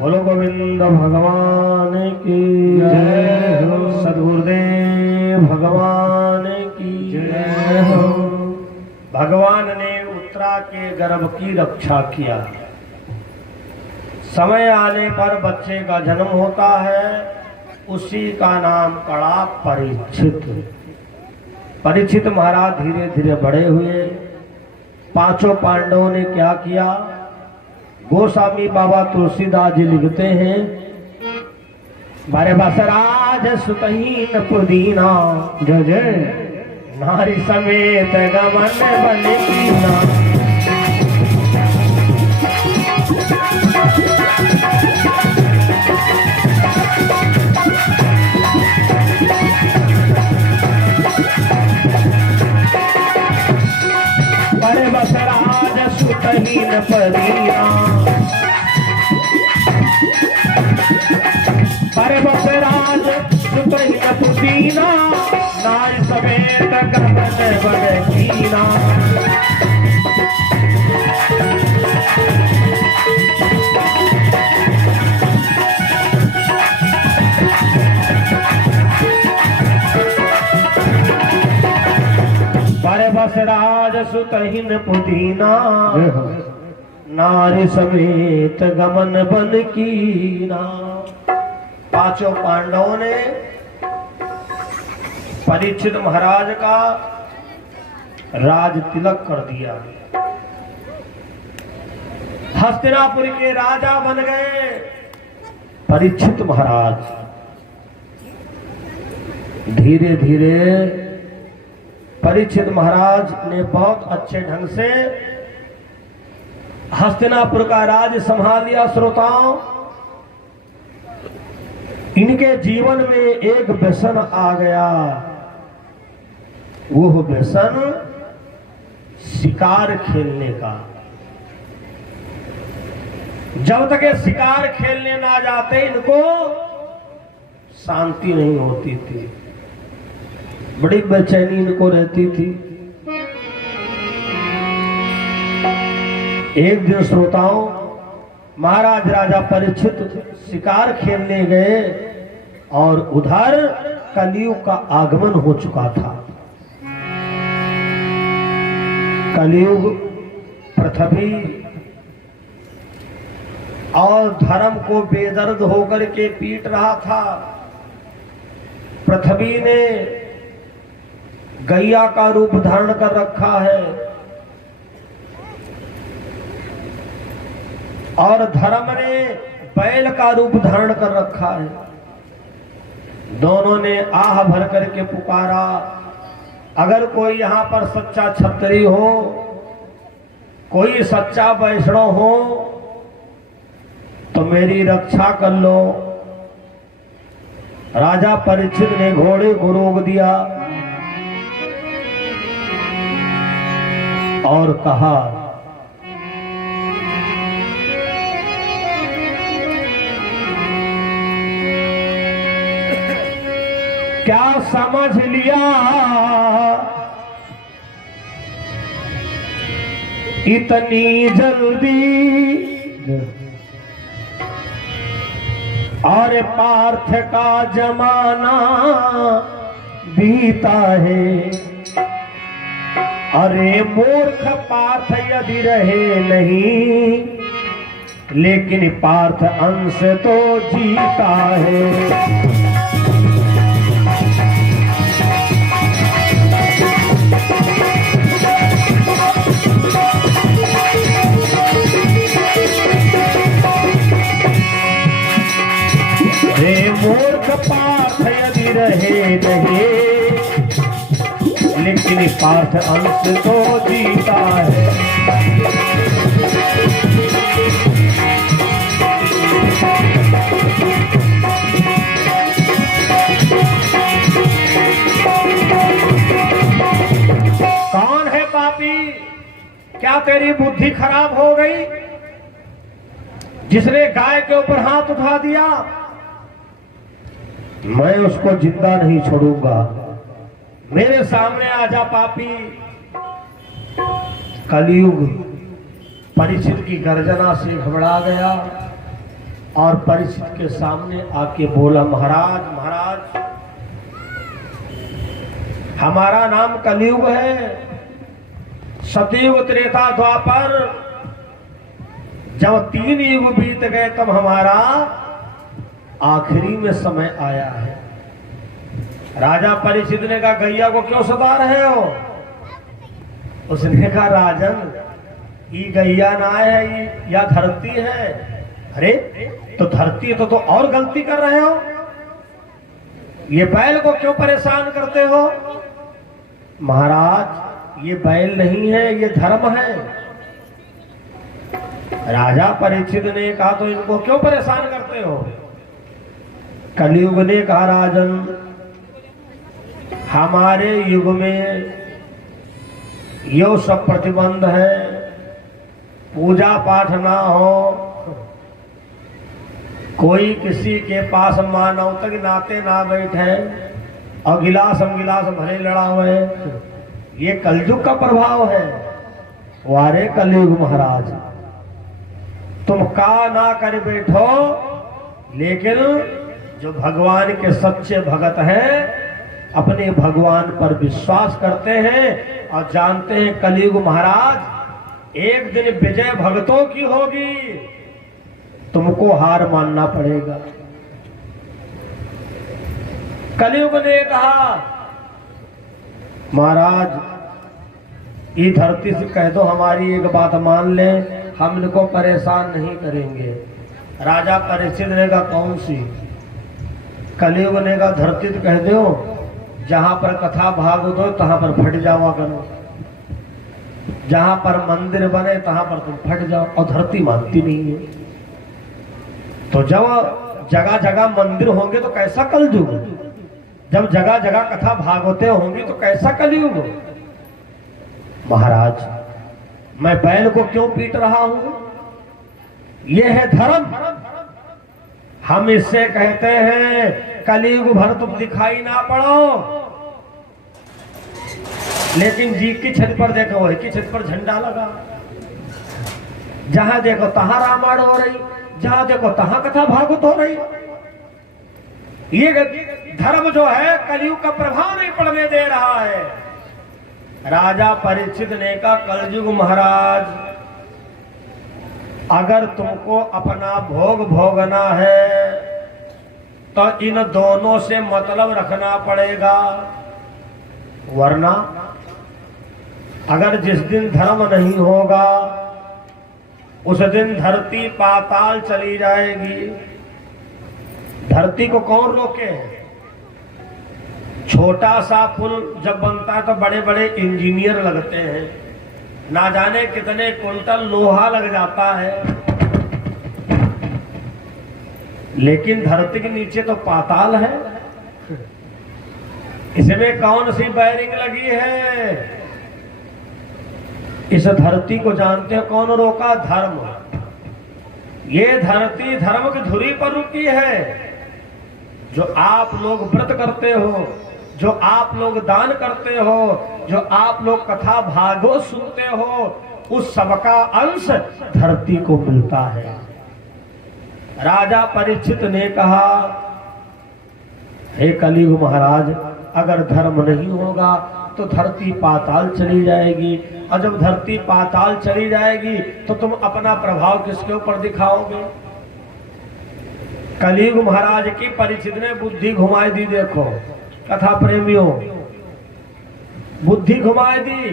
बोलो गोविंद भगवान की जय हो। सद्गुरुदेव भगवान की जय हो। भगवान ने उत्तरा के गर्भ की रक्षा किया। समय आने पर बच्चे का जन्म होता है, उसी का नाम पड़ा परीक्षित। परीक्षित महाराज धीरे धीरे बड़े हुए। पांचों पांडवों ने क्या किया? गोस्वामी बाबा तुलसीदास जी लिखते हैं, बारे बसराज सुतहीन पुदीना, जय जय नारी समेत गमन बन कीना। बारे बसराज सुतहीन पुदीना, बारे बसराज सुतहीन पुदीना, नारी समेत गमन बन कीना। बारे बसराज सुतहीन पुदीना, जय हो। नारी समेत गमन बन कीना। पांचों पांडवों ने परीक्षित महाराज का राज तिलक कर दिया। हस्तिनापुर के राजा बन गए परीक्षित महाराज। धीरे धीरे परीक्षित महाराज ने बहुत अच्छे ढंग से हस्तिनापुर का राज संभाल लिया। श्रोताओं, इनके जीवन में एक व्यसन आ गया। वो व्यसन शिकार खेलने का। जब तक ये शिकार खेलने ना जाते इनको शांति नहीं होती थी, बड़ी बेचैनी इनको रहती थी। एक दिन श्रोताओं, महाराज राजा परीक्षित शिकार खेलने गए और उधर कलयुग का आगमन हो चुका था। कलयुग पृथ्वी और धर्म को बेदर्द होकर के पीट रहा था। पृथ्वी ने गैया का रूप धारण कर रखा है और धर्म ने बैल का रूप धारण कर रखा है। दोनों ने आह भर करके पुकारा, अगर कोई यहाँ पर सच्चा क्षत्रिय हो, कोई सच्चा वैष्णव हो तो मेरी रक्षा कर लो। राजा परीक्षित ने घोड़े को रोक दिया और कहा, क्या समझ लिया इतनी जल्दी? और पार्थ का जमाना बीता है। अरे मूर्ख पार्थ यदि रहे नहीं, लेकिन पार्थ अंश तो जीता है। मूर्ख पार्थ यदि रहे नहीं, लेकिन पार्थ अंश तो जीता है। कौन है पापी? क्या तेरी बुद्धि खराब हो गई जिसने गाय के ऊपर हाथ उठा दिया? मैं उसको जिंदा नहीं छोड़ूंगा। मेरे सामने आजा पापी। कलयुग परीक्षित की गर्जना से घबरा गया और परीक्षित के सामने आके बोला, महाराज महाराज, हमारा नाम कलयुग है। सतयुग, त्रेता, द्वापर, जब 3 युग बीत गए तब हमारा आखिरी में समय आया है। राजा परीक्षित ने कहा, गैया को क्यों सता रहे हो? उसने कहा, राजन, ये गैया ना है, ये या धरती है। अरे तो धरती है तो और गलती कर रहे हो। ये बैल को क्यों परेशान करते हो? महाराज, ये बैल नहीं है, ये धर्म है। राजा परीक्षित ने कहा, तो इनको क्यों परेशान करते हो? कलयुग ने कहा, राजन, हमारे युग में यो सब प्रतिबंध है, पूजा पाठ ना हो, कोई किसी के पास मानवता नाते ना बैठे और गिलास हम गिलास भले लड़ा हुए। ये कलयुग का प्रभाव है। वारे कलयुग महाराज, तुम का ना कर बैठो, लेकिन जो भगवान के सच्चे भगत हैं अपने भगवान पर विश्वास करते हैं और जानते हैं कलयुग महाराज एक दिन विजय भक्तों की होगी, तुमको हार मानना पड़ेगा। कलयुग ने कहा, महाराज, ये धरती से कह दो हमारी एक बात मान ले, हम इनको परेशान नहीं करेंगे। राजा परीक्षित ने कहा, कौन सी? कलयुग ने कहा, धरती तो कह दो जहां पर कथा भागवत हो तहां पर फट जावा करो, जहां पर मंदिर बने तहां पर तुम फट जाओ, और धरती मानती नहीं है। तो जब जगह जगह मंदिर होंगे तो कैसा कलयुग, जब जगह जगह कथा भागवतें होंगी तो कैसा कलयुग। महाराज मैं बैल को क्यों पीट रहा हूं, यह है धर्म। हम इससे कहते हैं कलयुग भर तुम दिखाई ना पड़ो, लेकिन जी की छत पर देखो, वही की छत पर झंडा लगा, जहां देखो तहां रामायण हो रही, जहां देखो तहां कथा भागवत हो रही। ये धर्म जो है कलयुग का प्रभाव नहीं पड़ने दे रहा है। राजा परीक्षित ने कहा कलयुग महाराज, अगर तुमको अपना भोग भोगना है तो इन दोनों से मतलब रखना पड़ेगा, वरना अगर जिस दिन धर्म नहीं होगा उस दिन धरती पाताल चली जाएगी। धरती को कौन रोके, छोटा सा पुल जब बनता है तो बड़े बड़े इंजीनियर लगते हैं, ना जाने कितने कुंटल लोहा लग जाता है, लेकिन धरती के नीचे तो पाताल है, इसमें कौन सी वायरिंग लगी है। इस धरती को जानते हो कौन रोका, धर्म। ये धरती धर्म की धुरी पर रुकी है। जो आप लोग व्रत करते हो, जो आप लोग दान करते हो, जो आप लोग कथा भागवत सुनते हो, उस सबका अंश धरती को मिलता है। राजा परीक्षित ने कहा हे कलयुग महाराज, अगर धर्म नहीं होगा तो धरती पाताल चली जाएगी, और जब धरती पाताल चली जाएगी तो तुम अपना प्रभाव किसके ऊपर दिखाओगे। कलयुग महाराज की परीक्षित ने बुद्धि घुमाई दी। देखो कथा प्रेमियों, बुद्धि घुमाई दी।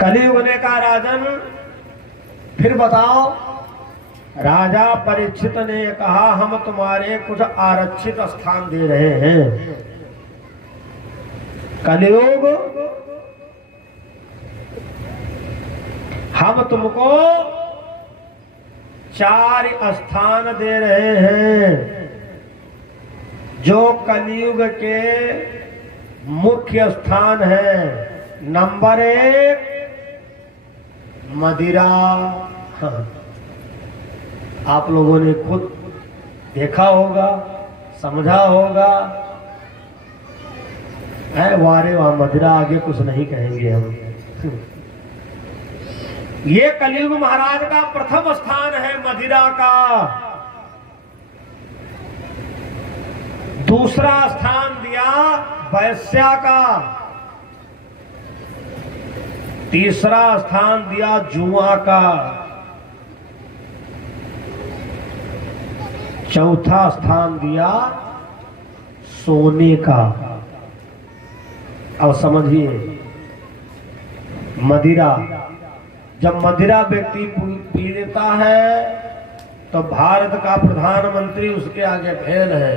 कलयुग ने कहा राजन फिर बताओ। राजा परीक्षित ने कहा हम तुम्हारे कुछ आरक्षित स्थान दे रहे हैं। कलयुग हम तुमको 4 स्थान दे रहे हैं जो कलयुग के मुख्य स्थान है। नंबर 1 मदिरा। आप लोगों ने खुद देखा होगा, समझा होगा। वारे वाह मदिरा, आगे कुछ नहीं कहेंगे हम। ये कलयुग महाराज का प्रथम स्थान है मदिरा का। दूसरा स्थान दिया वैश्या का। तीसरा स्थान दिया जुआ का। चौथा स्थान दिया सोने का। अब समझिए, मदिरा, जब मदिरा व्यक्ति पी लेता है तो भारत का प्रधानमंत्री उसके आगे फेल है।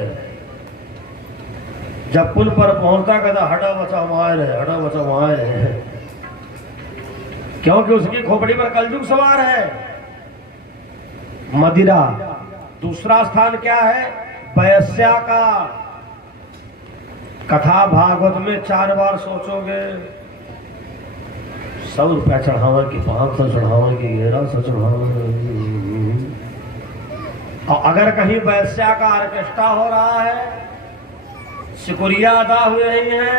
जब पुल पर पहुंचता कहता हटा बचा मार है, हटा बचा मार है, क्योंकि उसकी खोपड़ी पर कलयुग सवार है। मदिरा। दूसरा स्थान क्या है? वैश्या का। कथा भागवत में 4 बार सोचोगे, 100 रुपया चढ़ावा की, 500 चढ़ावा की, 1100 चढ़ावा। और अगर कहीं वैश्या का ऑर्केस्ट्रा हो रहा है, शुक्रिया अदा हुए रही हैं,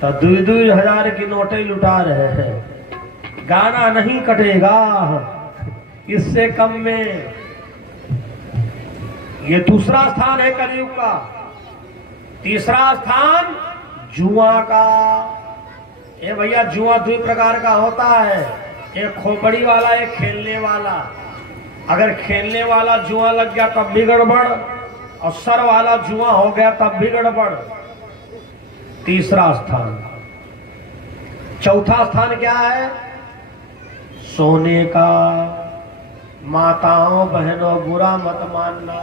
तो 2-2 की नोटें लुटा रहे हैं। गाना नहीं कटेगा इससे कम में। ये दूसरा स्थान है कलयुग का। तीसरा स्थान जुआ का। ये भैया जुआ 2 प्रकार का होता है, एक खोपड़ी वाला, एक खेलने वाला। अगर खेलने वाला जुआ लग गया तब भी गड़बड़, और सर वाला जुआ हो गया तब भी गड़बड़। तीसरा स्थान। चौथा स्थान क्या है? सोने का। माताओं बहनों बुरा मत मानना,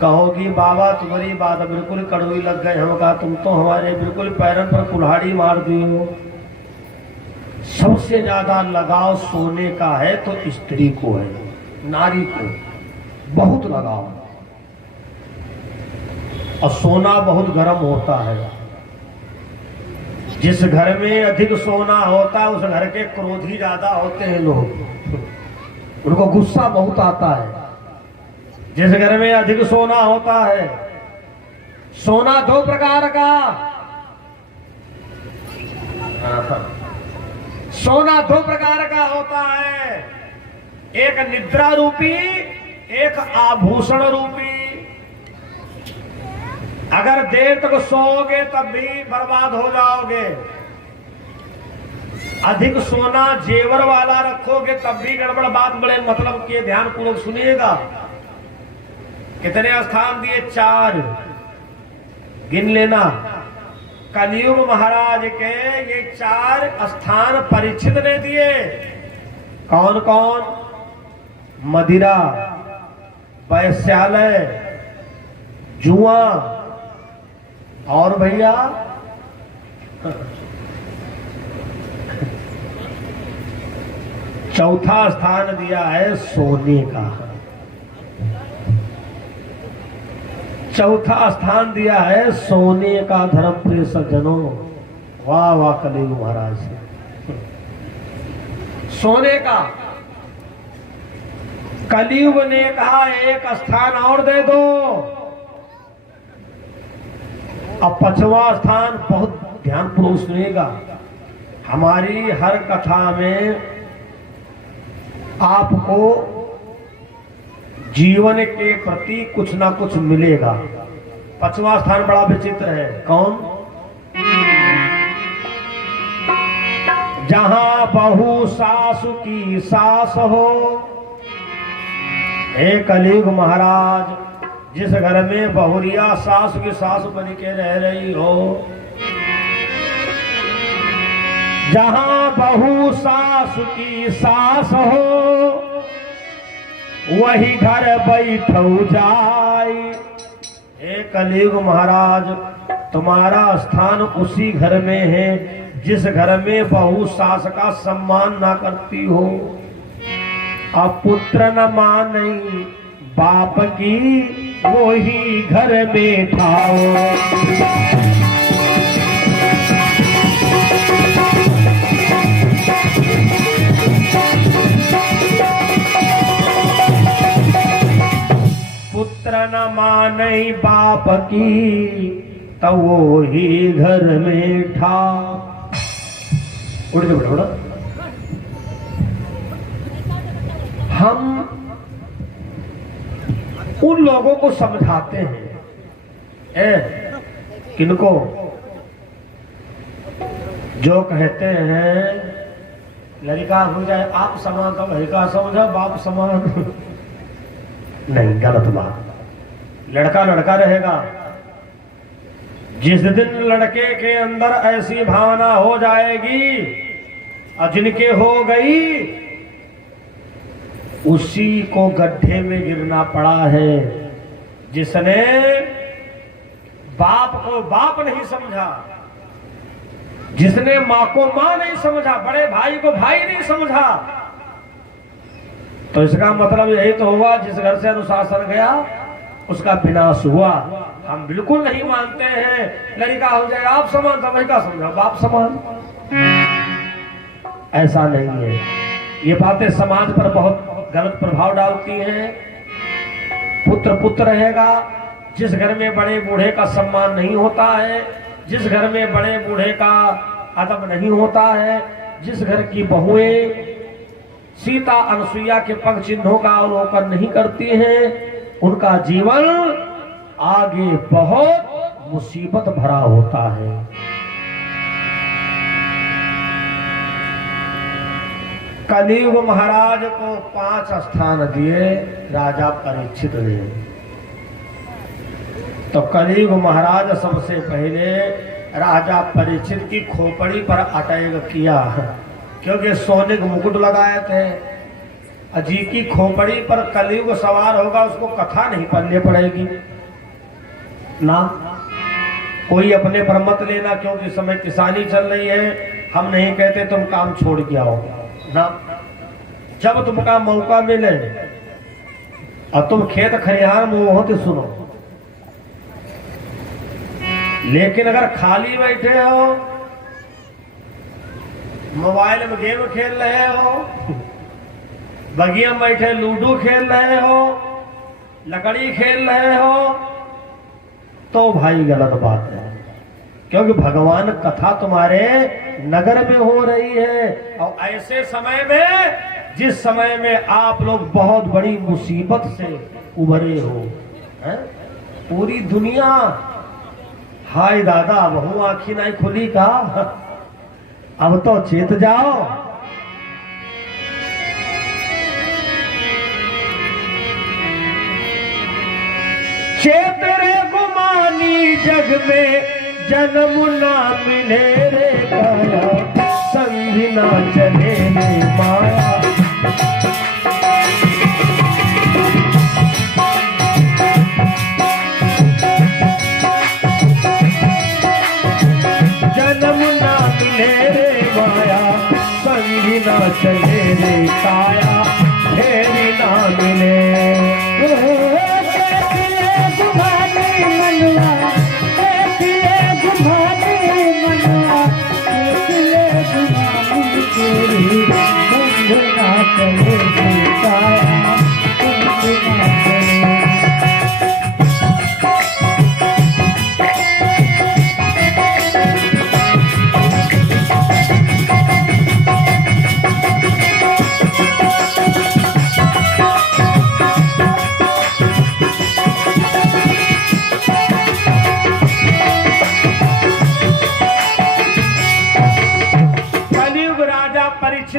कहोगी बाबा तुम्हारी बात बिल्कुल कड़वी लग गई। हम कहा तुम तो हमारे बिल्कुल पैरन पर कुल्हाड़ी मार दी हो। सबसे ज्यादा लगाव सोने का है तो स्त्री को है, नारी को बहुत लगाव। और सोना बहुत गर्म होता है। जिस घर में अधिक सोना होता है उस घर के क्रोधी ज्यादा होते हैं लोग, उनको गुस्सा बहुत आता है। जिस घर में अधिक सोना होता है, सोना दो प्रकार का, सोना दो प्रकार का होता है, एक निद्रा रूपी, एक आभूषण रूपी। अगर देर तक सोओगे तब भी बर्बाद हो जाओगे, अधिक सोना जेवर वाला रखोगे तब भी गड़बड़। बात बड़े मतलब के ध्यान पूर्वक सुनिएगा। कितने स्थान दिए? 4 गिन लेना। कलयुग महाराज के ये 4 स्थान परीक्षित ने दिए। कौन कौन? मदिरा, वैश्यालय, जुआ और भैया चौथा स्थान दिया है सोने का। चौथा स्थान दिया है सोने का। धर्म प्रिय सज्जनों, वाह वाह कलयुग महाराज से सोने का। कलयुग ने कहा एक स्थान और दे दो। अब 5वां स्थान बहुत ध्यान पूर्वक सुनिएगा। हमारी हर कथा में आपको जीवन के प्रति कुछ ना कुछ मिलेगा। 5वां स्थान बड़ा विचित्र है। कौन? जहां बहू सासु की सास हो। हे कलयुग महाराज, जिस घर में बहुरिया सास की सास बन के रह रही हो, जहां बहू सास की सास हो, वही घर बैठो जाए। हे कलयुग महाराज, तुम्हारा स्थान उसी घर में है जिस घर में बहू सास का सम्मान ना करती हो। अब पुत्र न माने बाप की, वही घर में ठाओ। पुत्र न माने बाप की, तो वो ही घर में ठा। उड़ के बड़ा हम उन लोगों को समझाते हैं, किनको? जो कहते हैं लड़का हो जाए आप समान तो लड़का समझा बाप समान। नहीं, गलत बात। लड़का लड़का रहेगा। जिस दिन लड़के के अंदर ऐसी भावना हो जाएगी और जिनके हो गई, उसी को गड्ढे में गिरना पड़ा है। जिसने बाप को बाप नहीं समझा, जिसने माँ को माँ नहीं समझा, बड़े भाई को भाई नहीं समझा, तो इसका मतलब यही तो हुआ जिस घर से अनुशासन गया उसका विनाश हुआ। हम बिल्कुल नहीं मानते हैं लड़का हो जाए आप समान, तो लड़का समझा बाप समान। ऐसा नहीं है। ये बातें समाज पर बहुत गलत प्रभाव डालती हैं। पुत्र पुत्र रहेगा। जिस घर में बड़े बूढ़े का सम्मान नहीं होता है, जिस घर में बड़े बूढ़े का अदब नहीं होता है, जिस घर की बहुएं सीता अनसुईया के पग चिन्हों का अवलोकन नहीं करती हैं, उनका जीवन आगे बहुत मुसीबत भरा होता है। कलयुग महाराज को 5 स्थान दिए राजा परीक्षित ने। तो कलयुग महाराज सबसे पहले राजा परीक्षित की खोपड़ी पर अटैक किया, क्योंकि सोने का मुकुट लगाए थे। अजी की खोपड़ी पर कलयुग सवार होगा, उसको कथा नहीं पढ़नी पड़ेगी ना। कोई अपने पर मत लेना, क्योंकि समय किसानी चल रही है। हम नहीं कहते तुम काम छोड़ के आओ ना। जब तुमका मौका मिले और तुम खेत खरिहान में हो तो सुनो, लेकिन अगर खाली बैठे हो, मोबाइल में गेम खेल रहे हो, बगिया में बैठे लूडो खेल रहे हो, लकड़ी खेल रहे हो, तो भाई गलत बात है। क्योंकि भगवान कथा तुम्हारे नगर में हो रही है, और ऐसे समय में, जिस समय में आप लोग बहुत बड़ी मुसीबत से उभरे हो, हैं? पूरी दुनिया हाय दादा बहु आखी नहीं खुली का, अब तो चेत जाओ। चेत रे गुमानी जग में जन्म ना मिले रे काया, संग ना चले रे माया। जन्म ना मिले रे माया, संग ना चले रे काया, फेरी ना मिले।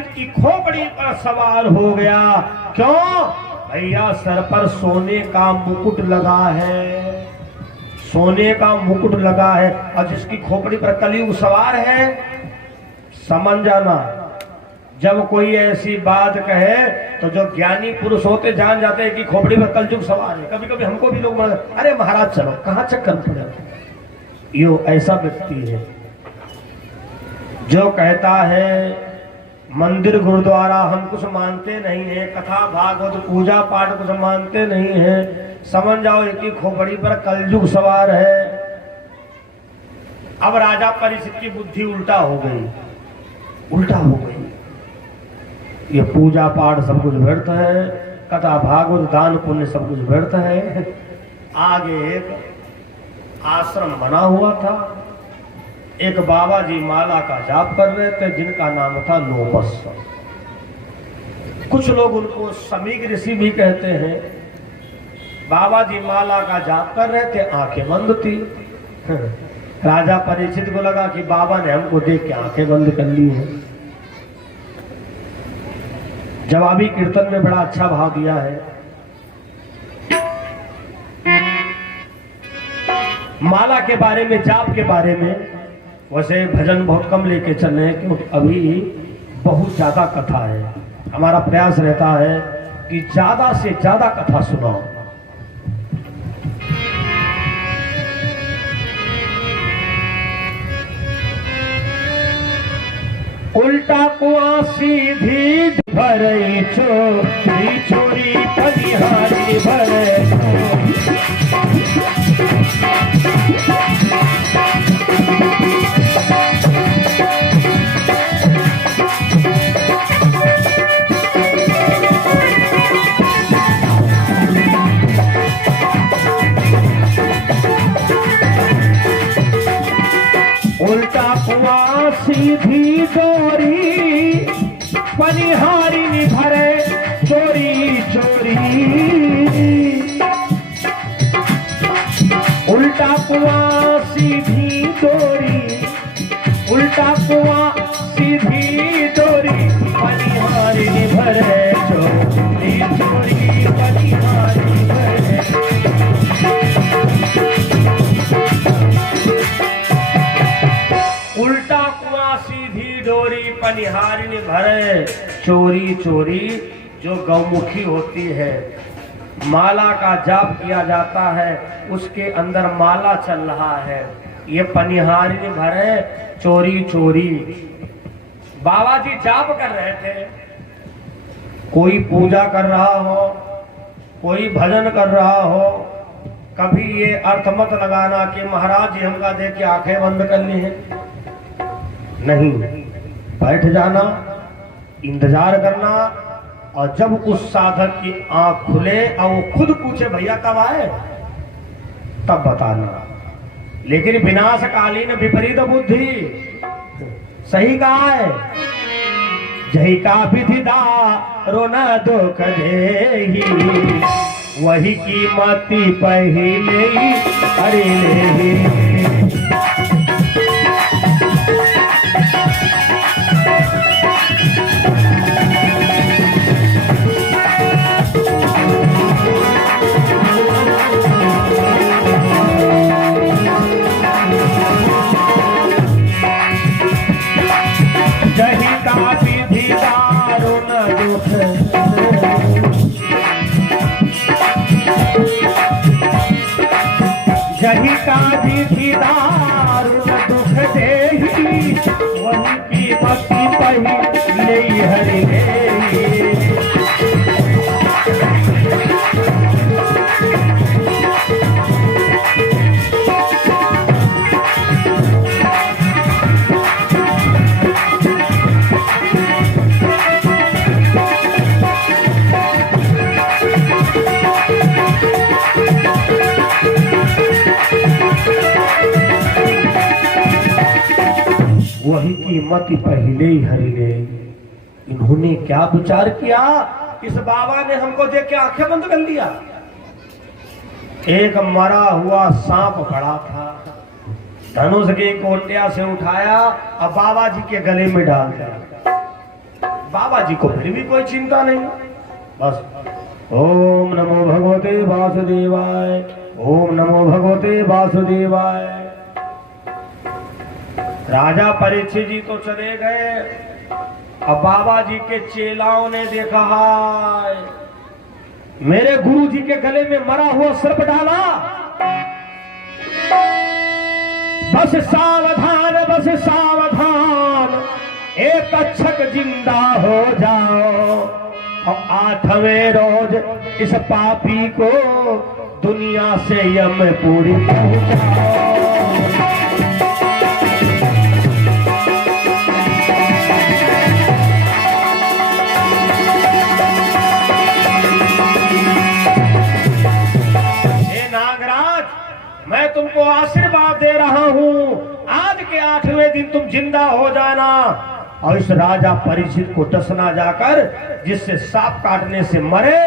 की खोपड़ी पर सवार हो गया। क्यों भैया? सर पर सोने का मुकुट लगा है, सोने का मुकुट लगा है, और जिसकी खोपड़ी पर कलयुग सवार है, समझ जाना। जब कोई ऐसी बात कहे तो जो ज्ञानी पुरुष होते जान जाते हैं कि खोपड़ी पर कलयुग सवार है। कभी कभी हमको भी लोग अरे महाराज चलो, कहां चक्कर पड़े, यो ऐसा व्यक्ति है जो कहता है मंदिर गुरुद्वारा हम कुछ मानते नहीं है, कथा भागवत पूजा पाठ कुछ मानते नहीं है, समझ जाओ एक ही खोपड़ी पर कलयुग सवार है। अब राजा परीक्षित की बुद्धि उल्टा हो गई, उल्टा हो गई। ये पूजा पाठ सब कुछ व्यर्थ है, कथा भागवत दान पुण्य सब कुछ व्यर्थ है। आगे एक आश्रम बना हुआ था, एक बाबा जी माला का जाप कर रहे थे, जिनका नाम था लोमस। कुछ लोग उनको समीक ऋषि भी कहते हैं। बाबा जी माला का जाप कर रहे थे, आंखें बंद थी। राजा परीक्षित को लगा कि बाबा ने हमको देख के आंखें बंद कर ली है। जवाबी कीर्तन में बड़ा अच्छा भाव दिया है। माला के बारे में, जाप के बारे में। वैसे भजन बहुत कम लेके चल रहे हैं, क्योंकि अभी बहुत ज्यादा कथा है। हमारा प्रयास रहता है कि ज्यादा से ज्यादा कथा सुनाओ। उल्टा कुआं सीधी भरे चोरी चोरी पनिहारी भरे। उल्टा कुआं सीधी डोरी पनिहारी भरे चोरी चोरी। उल्टा कुआं सीधी डोरी, उल्टा कुआं सीधी डोरी पनिहारी भरे चोरी चोरी पनिहारी भरे। उल्टा कुआं सीधी डोरी पनिहारिन भरे चोरी चोरी जो गौमुखी होती है, माला का जाप किया जाता है, उसके अंदर माला चल रहा है, ये पनिहारी भरे चोरी चोरी। बाबा जी जाप कर रहे थे, कोई पूजा कर रहा हो, कोई भजन कर रहा हो, कभी ये अर्थ मत लगाना कि महाराज जी हमका देख के आंखें बंद कर ली हैं। नहीं, बैठ जाना, इंतजार करना, और जब उस साधक की आंख खुले और वो खुद पूछे भैया कब आए, तब बताना। लेकिन विनाशकालीन विपरीत बुद्धि, सही कहा है, जही का विधि दारो न दुख देही, वही कीमती पहिले ही हरि लेही। जही का विधि दारो न दुख, जही का विधि दारो न दुख देही, वही कीमती पहिले ही हरि लेही। वही कीमती पहले ही हरि ले। इन्होंने क्या विचार किया, इस बाबा ने हमको देख के आंखें बंद कर लिया। एक मरा हुआ सांप पड़ा था, धनुष की कोटिया से उठाया और बाबा जी के गले में डाल दिया। बाबा जी को फिर भी कोई चिंता नहीं, बस ओम नमो भगवते वासुदेवाय, ओम नमो भगवते वासुदेवाय। राजा परीक्षित जी तो चले गए, अब बाबा जी के चेलाओं ने देखा, हाय मेरे गुरु जी के गले में मरा हुआ सर्प डाला, बस सावधान, बस सावधान, एक तक्षक जिंदा हो जाओ, और 8वें रोज इस पापी को दुनिया से यमपुरी पहुंचाओ। मैं तुमको आशीर्वाद दे रहा हूं, आज के 8वें दिन तुम जिंदा हो जाना, और इस राजा परीक्षित को डसना जाकर, जिससे सांप काटने से मरे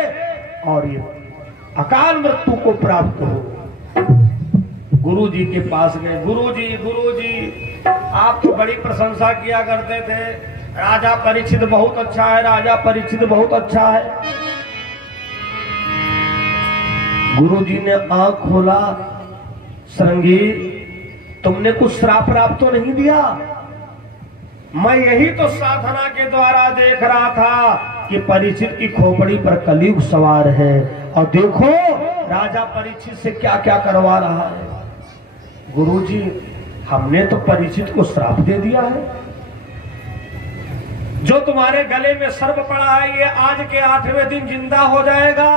और ये अकाल मृत्यु को प्राप्त हो। गुरु जी के पास गए, गुरु जी आप तो बड़ी प्रशंसा किया करते थे, राजा परीक्षित बहुत अच्छा है, राजा परीक्षित बहुत अच्छा है। गुरु जी ने आंख खोला, श्रृंगी तुमने कुछ श्राप राप तो नहीं दिया? मैं यही तो साधना के द्वारा देख रहा था कि परीक्षित की खोपड़ी पर कलयुग सवार है, और देखो राजा परीक्षित से क्या क्या करवा रहा है। गुरुजी हमने तो परीक्षित को श्राप दे दिया है, जो तुम्हारे गले में सर्प पड़ा है ये आज के 8वें दिन जिंदा हो जाएगा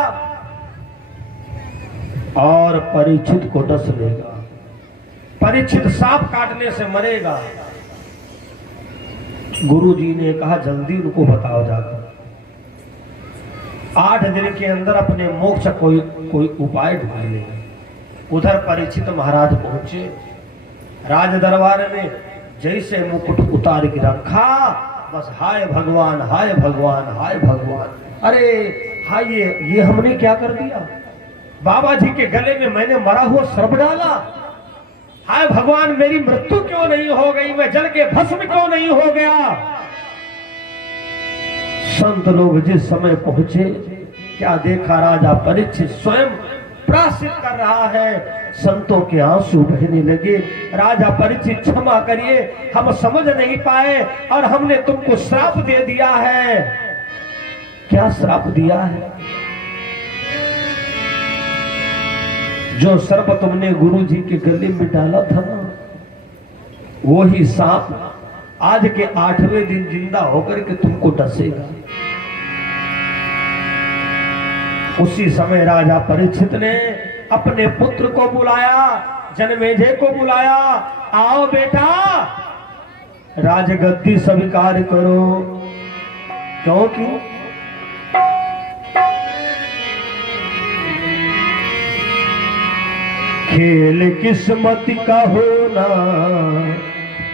और परीक्षित को डस लेगा, परीक्षित सांप काटने से मरेगा। गुरुजी ने कहा जल्दी उनको बताओ जाकर, 8 दिन के अंदर अपने मोक्ष कोई उपाय ढूंढ लेगा। उधर परीक्षित महाराज पहुंचे, राज दरबार में जैसे मुकुट उतार के रखा, बस हाय भगवान, हाय भगवान, हाय भगवान। अरे हाय ये हमने क्या कर दिया, बाबा जी के गले में मैंने मरा हुआ सर्प डाला, हाय भगवान मेरी मृत्यु क्यों नहीं हो गई, मैं जल के भस्म क्यों नहीं हो गया। संत लोग जिस समय पहुंचे, क्या देखा, राजा परीक्षित स्वयं प्रायश्चित कर रहा है, संतों के आंसू बहने लगे। राजा परीक्षित क्षमा करिए, हम समझ नहीं पाए और हमने तुमको श्राप दे दिया है क्या श्राप दिया है। जो सर्प तुमने गुरु जी के गले में डाला था ना, वो ही सांप आज के 8वें दिन जिंदा होकर के तुमको डसेगा। उसी समय राजा परीक्षित ने अपने पुत्र को बुलाया, जनमेजय को बुलाया, आओ बेटा राजगद्दी स्वीकार करो। क्योंकि खेल किस्मत का होना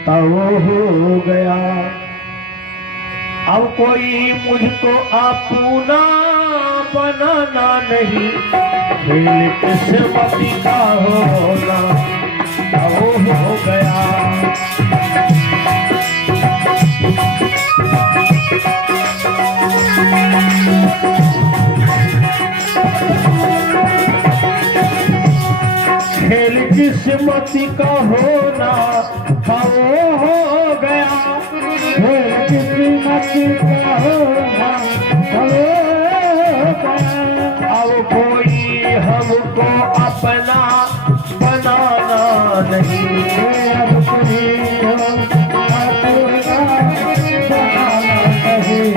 तब हो गया, अब कोई मुझको अपना बनाना नहीं। खेल किस्मत का होना तब हो गया। खेल किस्मत का होना वो हो गया। खेल किस्मत का होना वो हो गया। अब कोई हमको अपना बनाना नहीं। अब कोई अपना बनाना नहीं।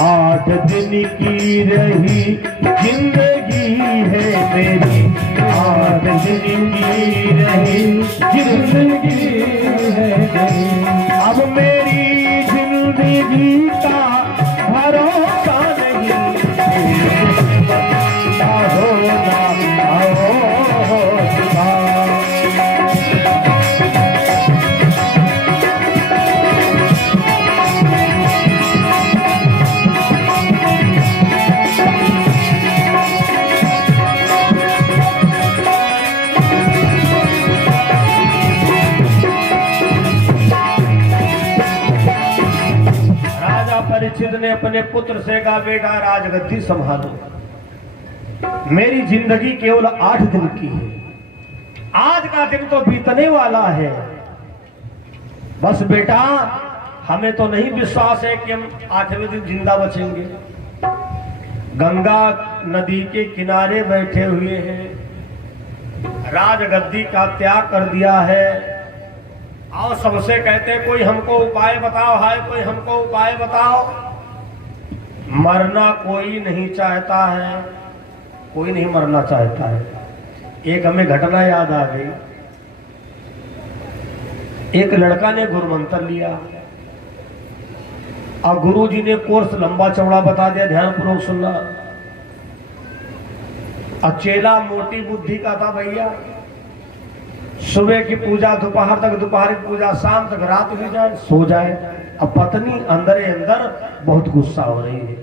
8 दिन की रही जिंदगी है मेरी, 8 दिन की रही जिंदगी है मेरी। अब मेरी जिंदगी का भरोसा नहीं। परीक्षित ने अपने पुत्र से कहा, बेटा राजगद्दी संभालो, मेरी जिंदगी केवल 8 दिन की है। आज का दिन तो बीतने वाला है। बस बेटा हमें तो नहीं विश्वास है कि हम 8वें दिन जिंदा बचेंगे। गंगा नदी के किनारे बैठे हुए हैं, राजगद्दी का त्याग कर दिया है और सबसे कहते कोई हमको उपाय बताओ, हाय कोई हमको उपाय बताओ। मरना कोई नहीं चाहता है, कोई नहीं मरना चाहता है। एक हमें घटना याद आ गई। एक लड़का ने गुरुमंत्र लिया और गुरुजी ने कोर्स लंबा चौड़ा बता दिया, ध्यानपूर्वक सुनना। और चेला मोटी बुद्धि का था भैया। सुबह की पूजा दोपहर तक, दोपहर की पूजा शाम तक, रात हो जाए सो जाए। अब पत्नी अंदर अंदर बहुत गुस्सा हो रही है।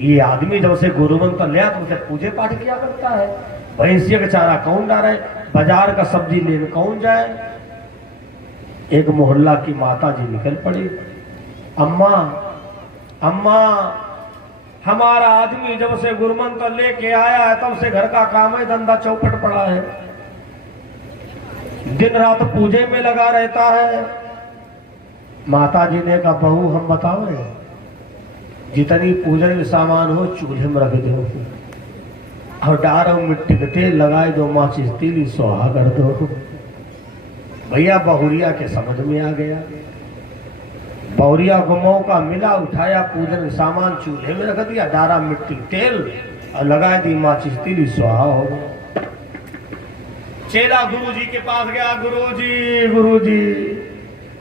ये आदमी जब से गुरुमंत्र लिया तो उसे पूजे पाठ किया करता है। भैंसिया का चारा कौन डाले, बाजार का सब्जी लेने कौन जाए। एक मोहल्ला की माता जी निकल पड़ी, अम्मा अम्मा हमारा आदमी जब से गुरुमंत्र लेके आया है तब से घर का काम है धंधा चौपट पड़ा है, दिन रात पूजे में लगा रहता है। माता जी ने कहा, बहू हम बताओ जितनी पूजन में सामान हो चूल्हे में रख दो और डारो मिट्टी का तेल लगाए दो, माचिस तीली सुहा कर दो। भैया बहुरिया के समझ में आ गया। बहुरिया को मौका मिला, उठाया पूजन सामान चूल्हे में रख दिया, डारा मिट्टी तेल और लगा दी, माचिस तीली सुहा हो गया। चेला गुरुजी के पास गया, गुरुजी गुरुजी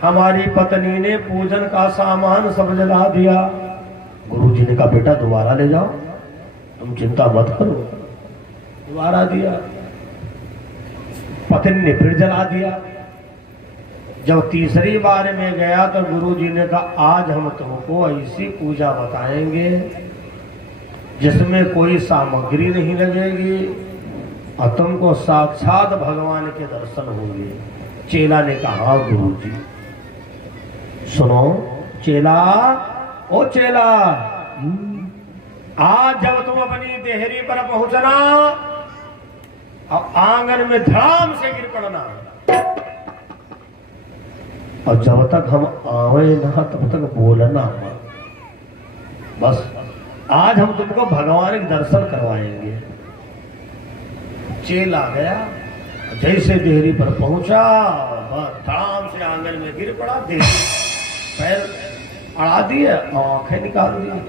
हमारी पत्नी ने पूजन का सामान सब जला दिया। गुरुजी ने कहा, बेटा दोबारा ले जाओ, तुम चिंता मत करो। दोबारा दिया, पत्नी ने फिर जला दिया। जब तीसरी बार में गया तो गुरुजी ने कहा, आज हम तुमको ऐसी पूजा बताएंगे जिसमें कोई सामग्री नहीं लगेगी और तुमको साक्षात भगवान के दर्शन होंगे। चेला ने कहा, हाँ गुरुजी। सुनो चेला, ओ चेला, आज जब तुम अपनी देहरी पर पहुंचना और आंगन में धड़ाम से गिर पड़ना और जब तक हम आवे ना तब तक बोलना। बस आज हम तुमको भगवान के दर्शन करवाएंगे। चेला गया, जैसे देहरी पर पहुंचा बस धाम से आंगन में गिर पड़ा, देहरी पैर अड़ा दिए, आंखें निकाल दी,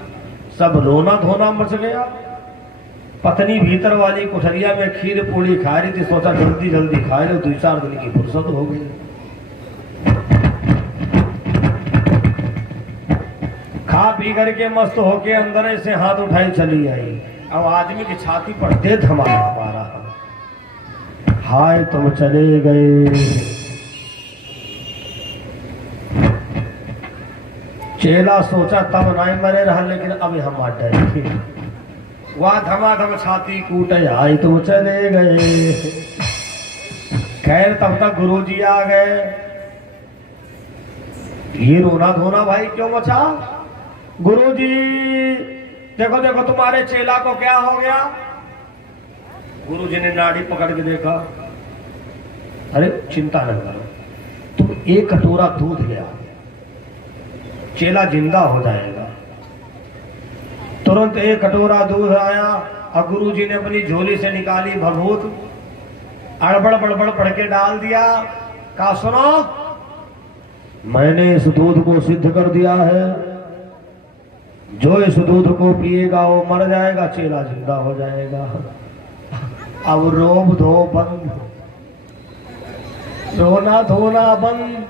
सब रोना धोना मच गया। पत्नी भीतर वाली कोठरिया में खीर पूड़ी खा रही थी, सोचा जल्दी जल्दी खा लो, 2-4 दिन की फुर्सत हो गई। खा पी करके मस्त होके अंदर से हाथ उठाई चली आई। अब आदमी की छाती पर दे धमाका मारा, हाय तुम चले गए। चेला सोचा तब नहीं मरे रहा, लेकिन अब हम डरे, वह धमाधम छाती कूटे, हाय तुम चले गए। खैर तब तक गुरुजी आ गए। ये रोना धोना भाई क्यों मचा? गुरुजी देखो देखो तुम्हारे चेला को क्या हो गया। गुरुजी ने नाड़ी पकड़ के देखा, अरे चिंता न करो, तुम 1 कटोरा दूध ले आओ, चेला जिंदा हो जाएगा। तुरंत 1 कटोरा दूध आया और गुरुजी ने अपनी झोली से निकाली भभूत, अड़बड़ बड़बड़ पढ़ के डाल दिया। कहा सुनो, मैंने इस दूध को सिद्ध कर दिया है, जो इस दूध को पिएगा वो मर जाएगा, चेला जिंदा हो जाएगा। अब रोब धो बंद, रोना धोना बंद।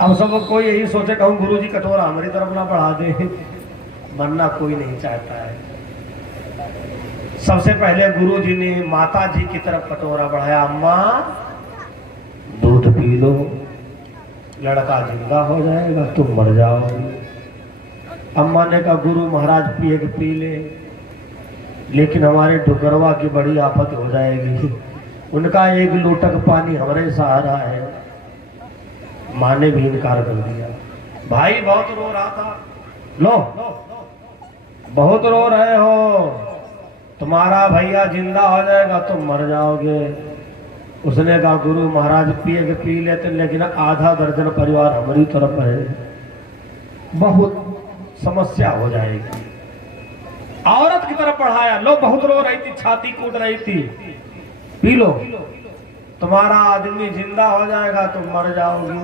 अब सब कोई यही सोचे कहूँ गुरुजी कटोरा हमारी तरफ ना बढ़ा दे, मरना कोई नहीं चाहता है। सबसे पहले गुरुजी ने माता जी की तरफ कटोरा बढ़ाया, अम्मा दूध पी लो, लड़का जिंदा हो जाएगा, तुम मर जाओगे। अम्मा ने कहा गुरु महाराज पिए के पी ले, लेकिन हमारे डुगरवा की बड़ी आफत हो जाएगी, उनका 1 लोटक पानी हमारे सहारा है। माँ ने भी इनकार कर दिया। भाई बहुत रो रहा था, लो बहुत रो रहे हो, तुम्हारा भैया जिंदा हो जाएगा, तुम मर जाओगे। उसने कहा गुरु महाराज पिए के पी लेते, लेकिन आधा दर्जन परिवार हमारी तरफ है, बहुत समस्या हो जाएगी। औरत की तरफ बढ़ाया, लो बहुत रो रही थी, छाती कूट रही थी, पी लो, तुम्हारा आदमी जिंदा हो जाएगा, तुम मर जाओगी।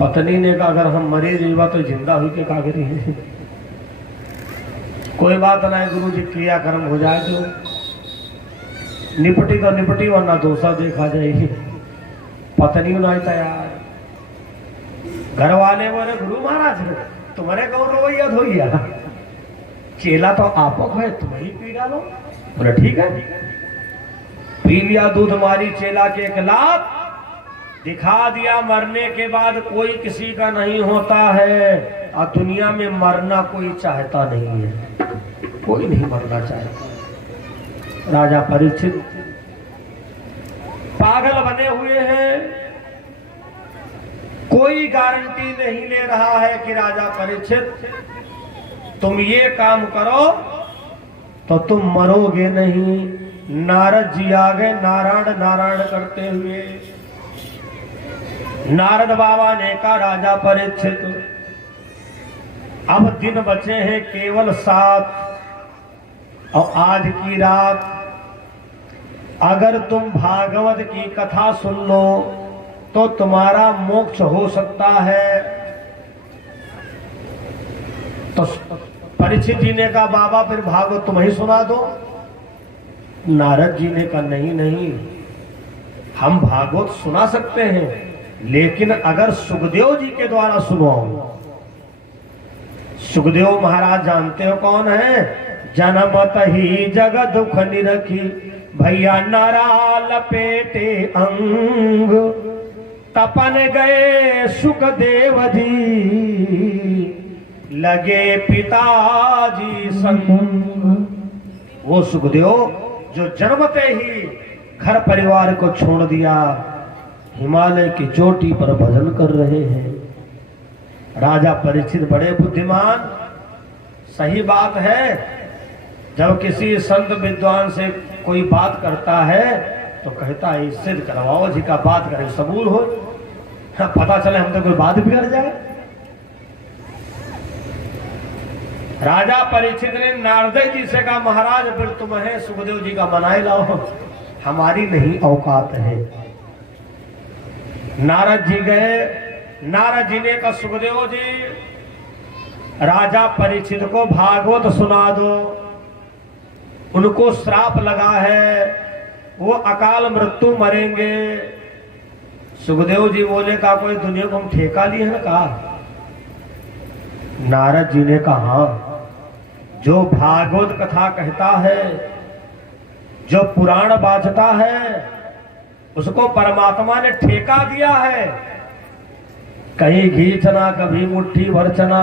पत्नी ने कहा अगर हम मरे जीवा तो जिंदा हुई के का करी है? कोई बात नहीं गुरु जी, क्रिया कर्म हो जाए तो निपटी तो निपटी, वरना दूसरा देखा जाएगी। पत्नी नहीं तैयार, घर वाले बोले गुरु महाराज तुम्हारे कौन रोइया धोइया, चेला तो आपको है, तुम ही पी डालो। बोले ठीक है, पी लिया दूध, मारी चेला के 1 लात, दिखा दिया मरने के बाद कोई किसी का नहीं होता है, और दुनिया में मरना कोई चाहता नहीं है, कोई नहीं मरना चाहता। राजा परीक्षित पागल बने हुए हैं, कोई गारंटी नहीं ले रहा है कि राजा परीक्षित तुम ये काम करो तो तुम मरोगे नहीं। नारद जी आ गए नारायण नारायण करते हुए। नारद बाबा ने कहा राजा परीक्षित अब दिन बचे हैं केवल 7, और आज की रात अगर तुम भागवत की कथा सुन लो तो तुम्हारा मोक्ष हो सकता है। तो परीक्षित जी ने कहा बाबा फिर भागवत तुम ही सुना दो। नारद जी ने कहा नहीं नहीं, हम भागवत सुना सकते हैं, लेकिन अगर सुखदेव जी के द्वारा सुनवाओ। सुखदेव महाराज जानते हो कौन है? जनमत ही जग दुख निरखी, भैया नारा लपेटे अंग, तपन गए सुखदेव जी, लगे पिताजी संग। वो सुखदेव जो जन्मते ही घर परिवार को छोड़ दिया, हिमालय की चोटी पर भजन कर रहे हैं। राजा परीक्षित बड़े बुद्धिमान। सही बात है, जब किसी संत विद्वान से कोई बात करता है तो कहता है सिद्ध करवाओ जी का बात करे सबूर हो, पता चले हम तो कोई बात बिगड़ जाए। राजा परीक्षित ने नारद जी से कहा, महाराज फिर तुम्हें सुखदेव जी का मनाए लाओ, हमारी नहीं औकात है। नारद जी गए। नारद जी ने कहा, सुखदेव जी राजा परीक्षित को भागवत सुना दो, उनको श्राप लगा है, वो अकाल मृत्यु मरेंगे। सुखदेव जी बोले, का कोई दुनिया को हम ठेका लिए हैं? कहा। नारद जी ने कहा, हाँ, जो भागवत कथा कहता है, जो पुराण बाजता है, उसको परमात्मा ने ठेका दिया है। कहीं घी चना, कभी मुट्ठी भर चना,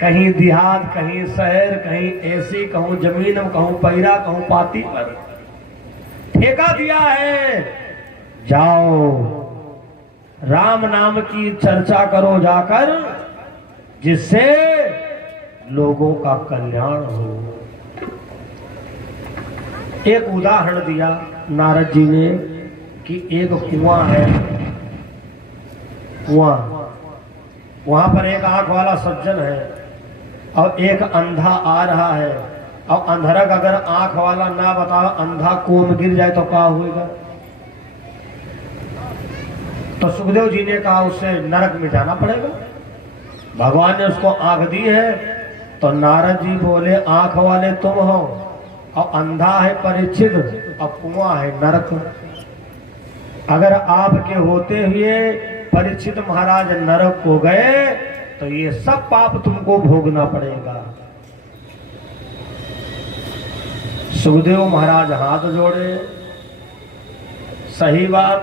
कहीं देहात, कहीं शहर, कहीं ऐसी, कहूं जमीन, कहूं पैरा, कहूं पाती पर ठेका दिया है। जाओ राम नाम की चर्चा करो जाकर, जिससे लोगों का कल्याण हो। एक उदाहरण दिया नारद जी ने कि एक कुआं है, कुआं, वहां पर एक आंख वाला सज्जन है और एक अंधा आ रहा है, और अंधरक अगर आंख वाला ना बता, अंधा कुएं में गिर जाए तो क्या होगा? तो सुखदेव जी ने कहा, उससे नरक में जाना पड़ेगा। भगवान ने उसको आंख दी है, तो नारद जी बोले, आंख वाले तुम हो और अंधा है परीक्षित और कुआं है नरक। अगर आपके होते हुए परीक्षित महाराज नरक को गए तो ये सब पाप तुमको भोगना पड़ेगा। सुखदेव महाराज हाथ जोड़े, सही बात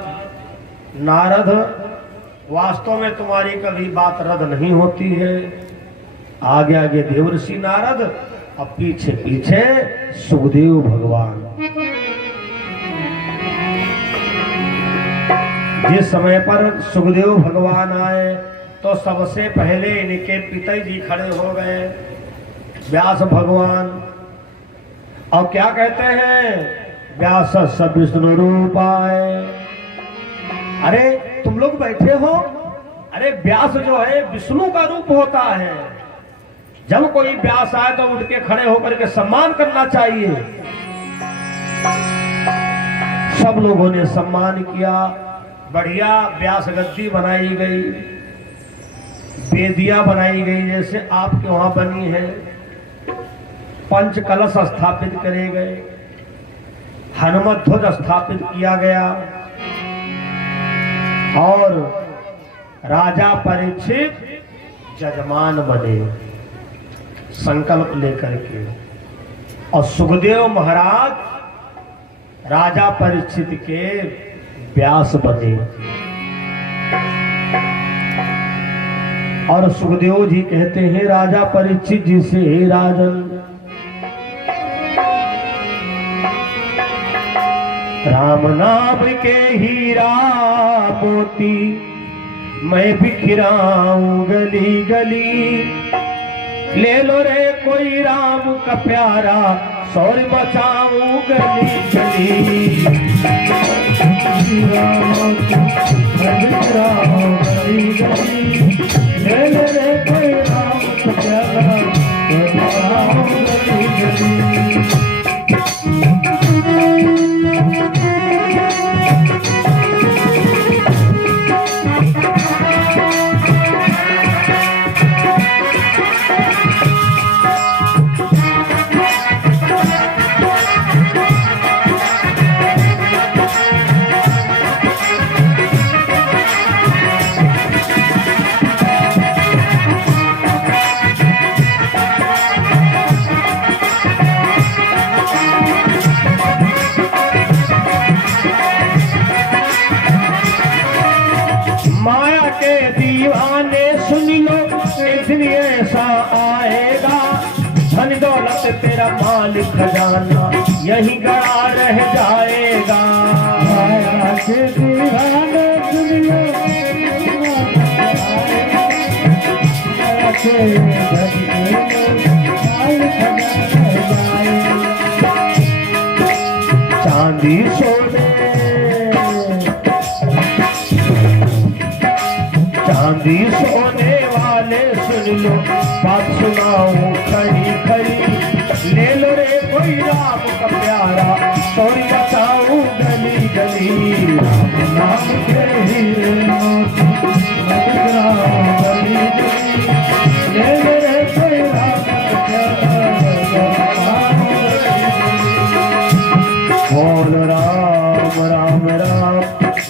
नारद, वास्तव में तुम्हारी कभी बात रद्द नहीं होती है। आगे आगे देवर्षि नारद और पीछे पीछे सुखदेव भगवान। जिस समय पर सुखदेव भगवान आए तो सबसे पहले इनके पिताजी खड़े हो गए, व्यास भगवान, और क्या कहते हैं, व्यास स विष्णु रूपाय। अरे तुम लोग बैठे हो, अरे व्यास जो है विष्णु का रूप होता है। जब कोई व्यास आए तो उठ के खड़े होकर के सम्मान करना चाहिए। सब लोगों ने सम्मान किया, बढ़िया व्यास गद्दी बनाई गई, वेदियां बनाई गई जैसे आपके वहां बनी है, पंच कलश स्थापित करे गए, हनुमत ध्वज स्थापित किया गया, और राजा परीक्षित जजमान बने संकल्प लेकर के, और सुखदेव महाराज राजा परीक्षित के व्यास बने। और सुखदेव जी कहते हैं राजा परीक्षित जी से, हे राजन, राम नाम के हीरा मोती मैं बिखराऊं गली गली, ले लो रे कोई राम का प्यारा, शोर मचाऊं गली गली। ले लो रे कोई राम का प्यारा, शोर मचाऊं गली गली। तेरा मालिक खजाना यही गड़ा रह जाएगा। माया के दीवाने दुनिया चांदी सोने, चांदी सोने वाले सुन लो, बात सुनाऊं खरी खरी, ले लो रे कोई राम का प्यारा, स्टोरी बताऊं गली गली। राम नाम के हीरे मोती मधुराम गली गली, ले लो रे कोई राम का प्यारा, बोल राम राम राम,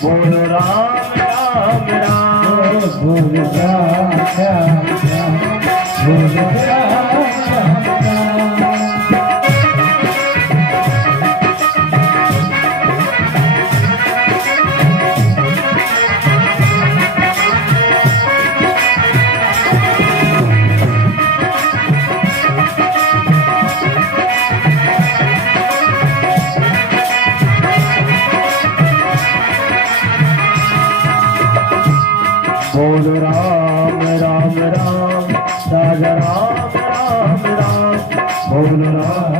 बोल राम राम राम, बोल राम राम राम, बोल राम राम राम। बोल राम राम राम, राजा राम राम राम, बोल राम